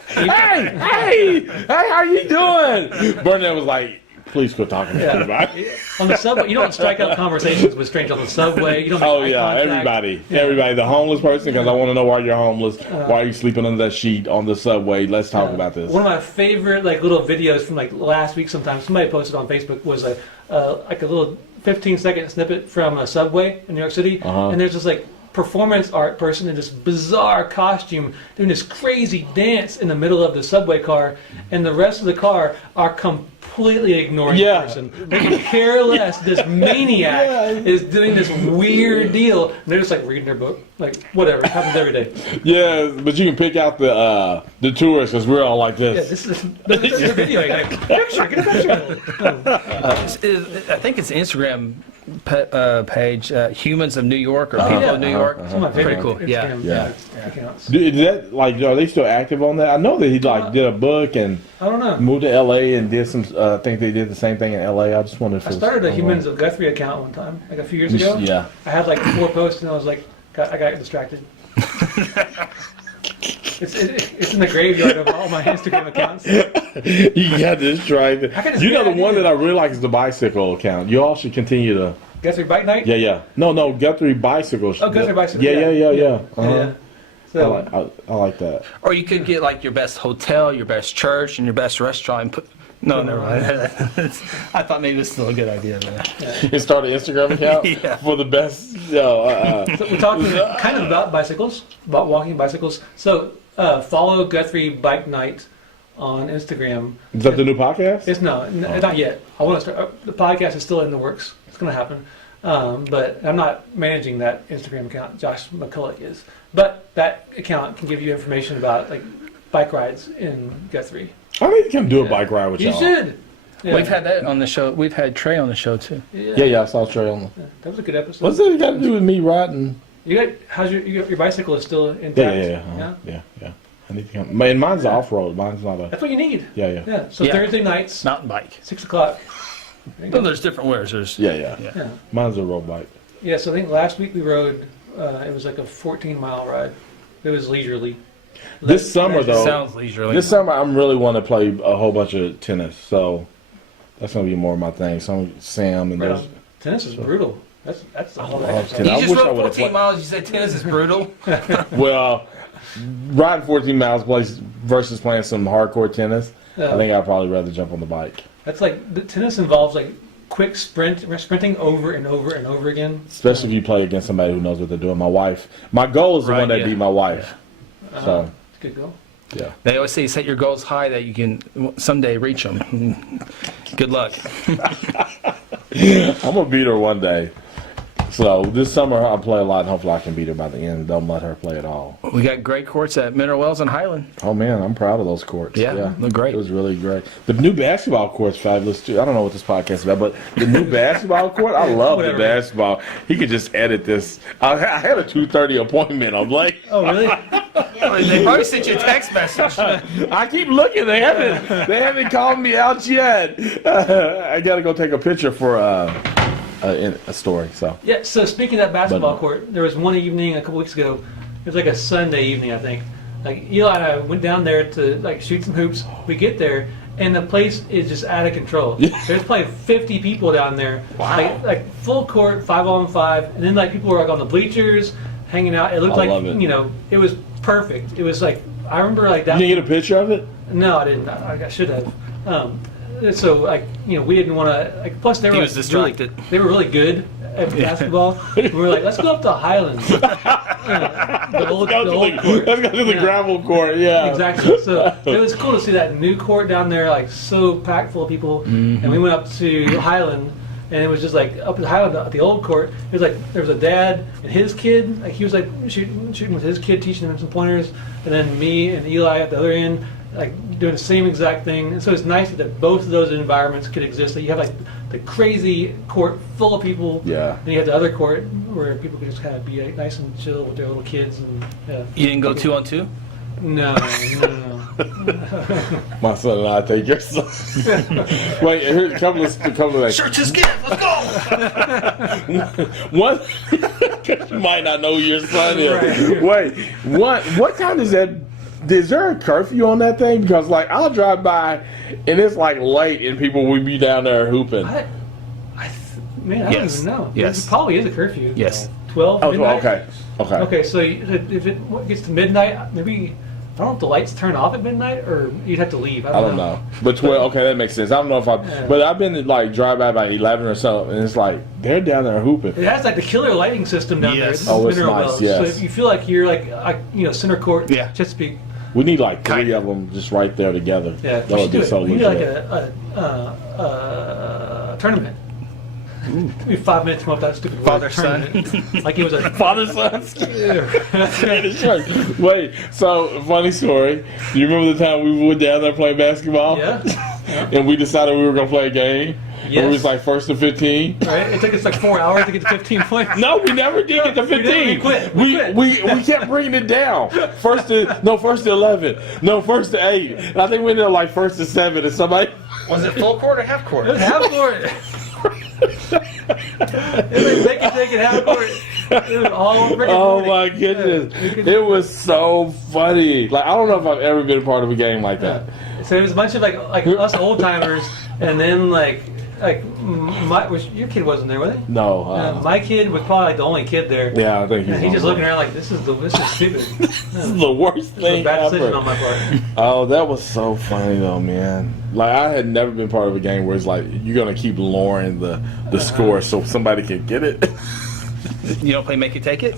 Hey, how you doing? Bernadette was like, please quit talking to everybody. On the subway, you don't strike up conversations with strangers on the subway. You don't make eye contact. Everybody. The homeless person, because I want to know why you're homeless. Why are you sleeping under that sheet on the subway? Let's talk about this. One of my favorite like little videos from like last week. Sometimes somebody posted on Facebook was like a little 15-second snippet from a subway in New York City, and there's this like performance art person in this bizarre costume doing this crazy dance in the middle of the subway car, and the rest of the car are completely ignoring the person. They can care less. This maniac is doing this weird deal, and they're just like reading their book, like whatever. It happens every day. Yeah, but you can pick out the tourists because we're all like Yeah, this. this is a video. Like, picture, get a picture. I think it's Instagram page, Humans of New York or People of New York. It's one of my favorite Pretty cool. Instagram accounts. Is that like are they still active on that? I know that he like did a book and I don't know. moved to LA and did some. I think they did the same thing in LA. I just wondered if I started a Humans of Guthrie account one time, like a few years ago. Yeah. I had like 4 posts, and I was like, I got distracted. It's in the graveyard of all my Instagram accounts. You got this tried. You know the one that I really like is the bicycle account. You all should continue to. Guthrie Bike Night? Yeah. No, Guthrie Bicycle. Oh, Guthrie Bicycle. Yeah. Yeah. So, I like that. Or you could get like your best hotel, your best church, and your best restaurant and put. No, never mind. I thought maybe this is still a good idea. You start an Instagram account for the best. So we're talking kind of about bicycles, about walking bicycles. So follow Guthrie Bike Night on Instagram. Is that the new podcast? It's not yet. I want to start. The podcast is still in the works. It's going to happen, but I'm not managing that Instagram account. Josh McCulloch is, but that account can give you information about like bike rides in Guthrie. I need to come do a bike ride with y'all. You should. Yeah. We've had that on the show. We've had Trey on the show too. Yeah, I saw Trey on the. That was a good episode. What's that got to do with me riding? How's your bicycle is still intact? Yeah. I need to come. And mine's off road. Mine's not a. That's what you need. Yeah. So Thursday nights, Mountain bike. 6 o'clock. No, there's different wares. There's Yeah. Mine's a road bike. Yeah. So I think last week we rode. It was like a 14-mile ride. It was leisurely. This summer though. Sounds leisurely. This summer I'm really want to play a whole bunch of tennis. So that's gonna be more of my thing. So Sam and Right those. on. Tennis is brutal. That's a whole love exercise. tennis. You I just wish I rode would've 14 played- miles. You said tennis is brutal. Well, riding 14 miles versus playing some hardcore tennis. I think I'd probably rather jump on the bike. That's like the tennis involves like quick sprinting over and over and over again. Especially if you play against somebody who knows what they're doing. My goal is the one that beat my wife. So Good goal. yeah. They always say set your goals high that you can someday reach them. Good luck. I'm gonna beat her one day. So this summer I'll play a lot and hopefully I can beat her by the end. Don't let her play at all. We got great courts at Mineral Wells and Highland. Oh man, I'm proud of those courts. Yeah, look great. It was really great. The new basketball court's fabulous too. I don't know what this podcast is about, but the new basketball court, I love the basketball. He could just edit this. I had a 2:30 appointment. I'm late. Oh really? They probably sent you a text message. I keep looking. They haven't called me out yet. I gotta go take a picture for a story. So Yeah, so speaking of that basketball But- court, there was one evening a couple weeks ago, it was like a Sunday evening, I think. Like Eli and I went down there to like shoot some hoops. We get there, and the place is just out of control. There's probably 50 people down there. Wow. Like full court, 5-on-5, and then like people were like on the bleachers, hanging out. It looked I like, love it. you know, it was perfect. It was like, I remember like you that. didn't get a picture of it? No, I didn't. I should have. So like, you know, we didn't want to. Like, plus they were He was like, distracted. they were really good at basketball. We were like, let's go up to Highlands. The old court. Let's go to the Yeah. gravel court. Yeah, Exactly. So it was cool to see that new court down there, like so packed full of people. And we went up to Highland, and it was just like up at Highland at the old court. It was like there was a dad and his kid. Like he was like shooting with his kid, teaching him some pointers, and then me and Eli at the other end, like doing the same exact thing. And so it's nice that both of those environments could exist. That you have like the crazy court full of people. Yeah. And you have the other court where people could just kind of be like, nice and chill with their little kids and yeah. You didn't go 2-on-2? No. My son and I take your son. Wait, here's a couple of like Church is gift. Let's go. one. You might not know who your son is. Right. Wait, what kind is that? Is there a curfew on that thing? Because like I'll drive by and it's like late and people will be down there hooping. Man, I Yes. don't even know. Yes. There probably is a curfew. Yes. 12 Oh, midnight? okay. Okay, so if it gets to midnight, maybe, I don't know if the lights turn off at midnight or you'd have to leave. I don't know. But 12, okay, that makes sense. I don't know if Yeah. but I've been to like drive by 11 or so, and it's like they're down there hooping. It has like the killer lighting system down Yes. there. Oh, it's Mineral nice, wells. yes. So if you feel like you're like you know, center court, Yeah. Chesapeake. We need like three Kinda. of them just right there together. Yeah, that would be so We need like legit. a tournament. Maybe 5 minutes from off that stupid Father, word, son. tournament. Like it was a Father, son. Wait, so funny story. You remember the time we went down there playing basketball? yeah. And we decided we were gonna play a game. And Yes. we was like 1st to 15. Right? It took us like 4 hours to get to 15 points. No, we never did get to We didn't. 15. We quit. We kept bringing it down. First to 11. No, first to 8. And I think we ended up like 1st to 7. And somebody. Was it full court or half court? It was half court. It was make it take it half court. It was all freaking Oh funny. my goodness! Yeah, we could- It was so funny. Like I don't know if I've ever been a part of a game like that. So it was a bunch of like us old timers, and then like your kid wasn't there, was he? No. My kid was probably like the only kid there. Yeah, I think And he's he's just on looking board. around like this is stupid. This is the worst This is a thing bad decision ever. on my part. Oh, that was so funny though, man. Like I had never been part of a game where it's like you're gonna keep lowering the score so somebody can get it. You don't play Make It Take It?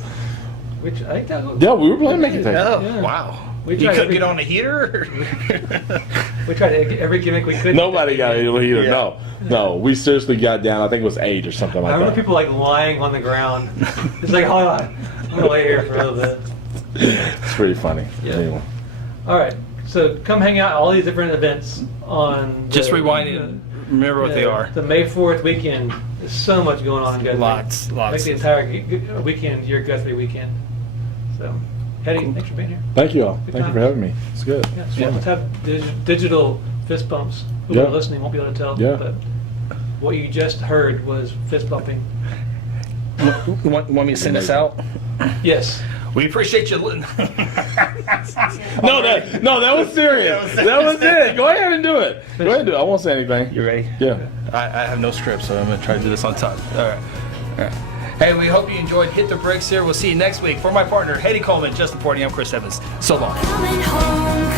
Which I think that was, Yeah, we were playing Make It Take It. Oh, Yeah. wow. We You tried couldn't every- get on the heater? we tried every gimmick we could. Nobody got it either. Yeah. No. We seriously got down. I think it was 8 or something I like remember that. people like lying on the ground. It's like, hold on, I'm gonna lay here for a little bit. It's pretty funny. Yeah. Anyway. All right, so come hang out at all these different events on. Just rewind it and remember what they are. The May 4th weekend. There's so much going on in Guthrie. Lots. Like the entire weekend, your Guthrie weekend. So, Heady, thanks for being here. Thank you all. Good Thank you for times. having me. It's good. Yeah, it's Yeah. fun to have digital fist bumps. Who Yeah. are listening won't be able to tell. Yeah. But what you just heard was fist bumping. You want me to send this out? Yes. We appreciate you. No, that was serious. That was it. Go ahead and do it. Go ahead and do it. I won't say anything. You ready? Yeah. I have no script, so I'm going to try to do this on time. All right. Hey, we hope you enjoyed Hit the Bricks here. We'll see you next week. For my partner, Heady Coleman, Justin Fortney, I'm Chris Evans. So long. Coming home,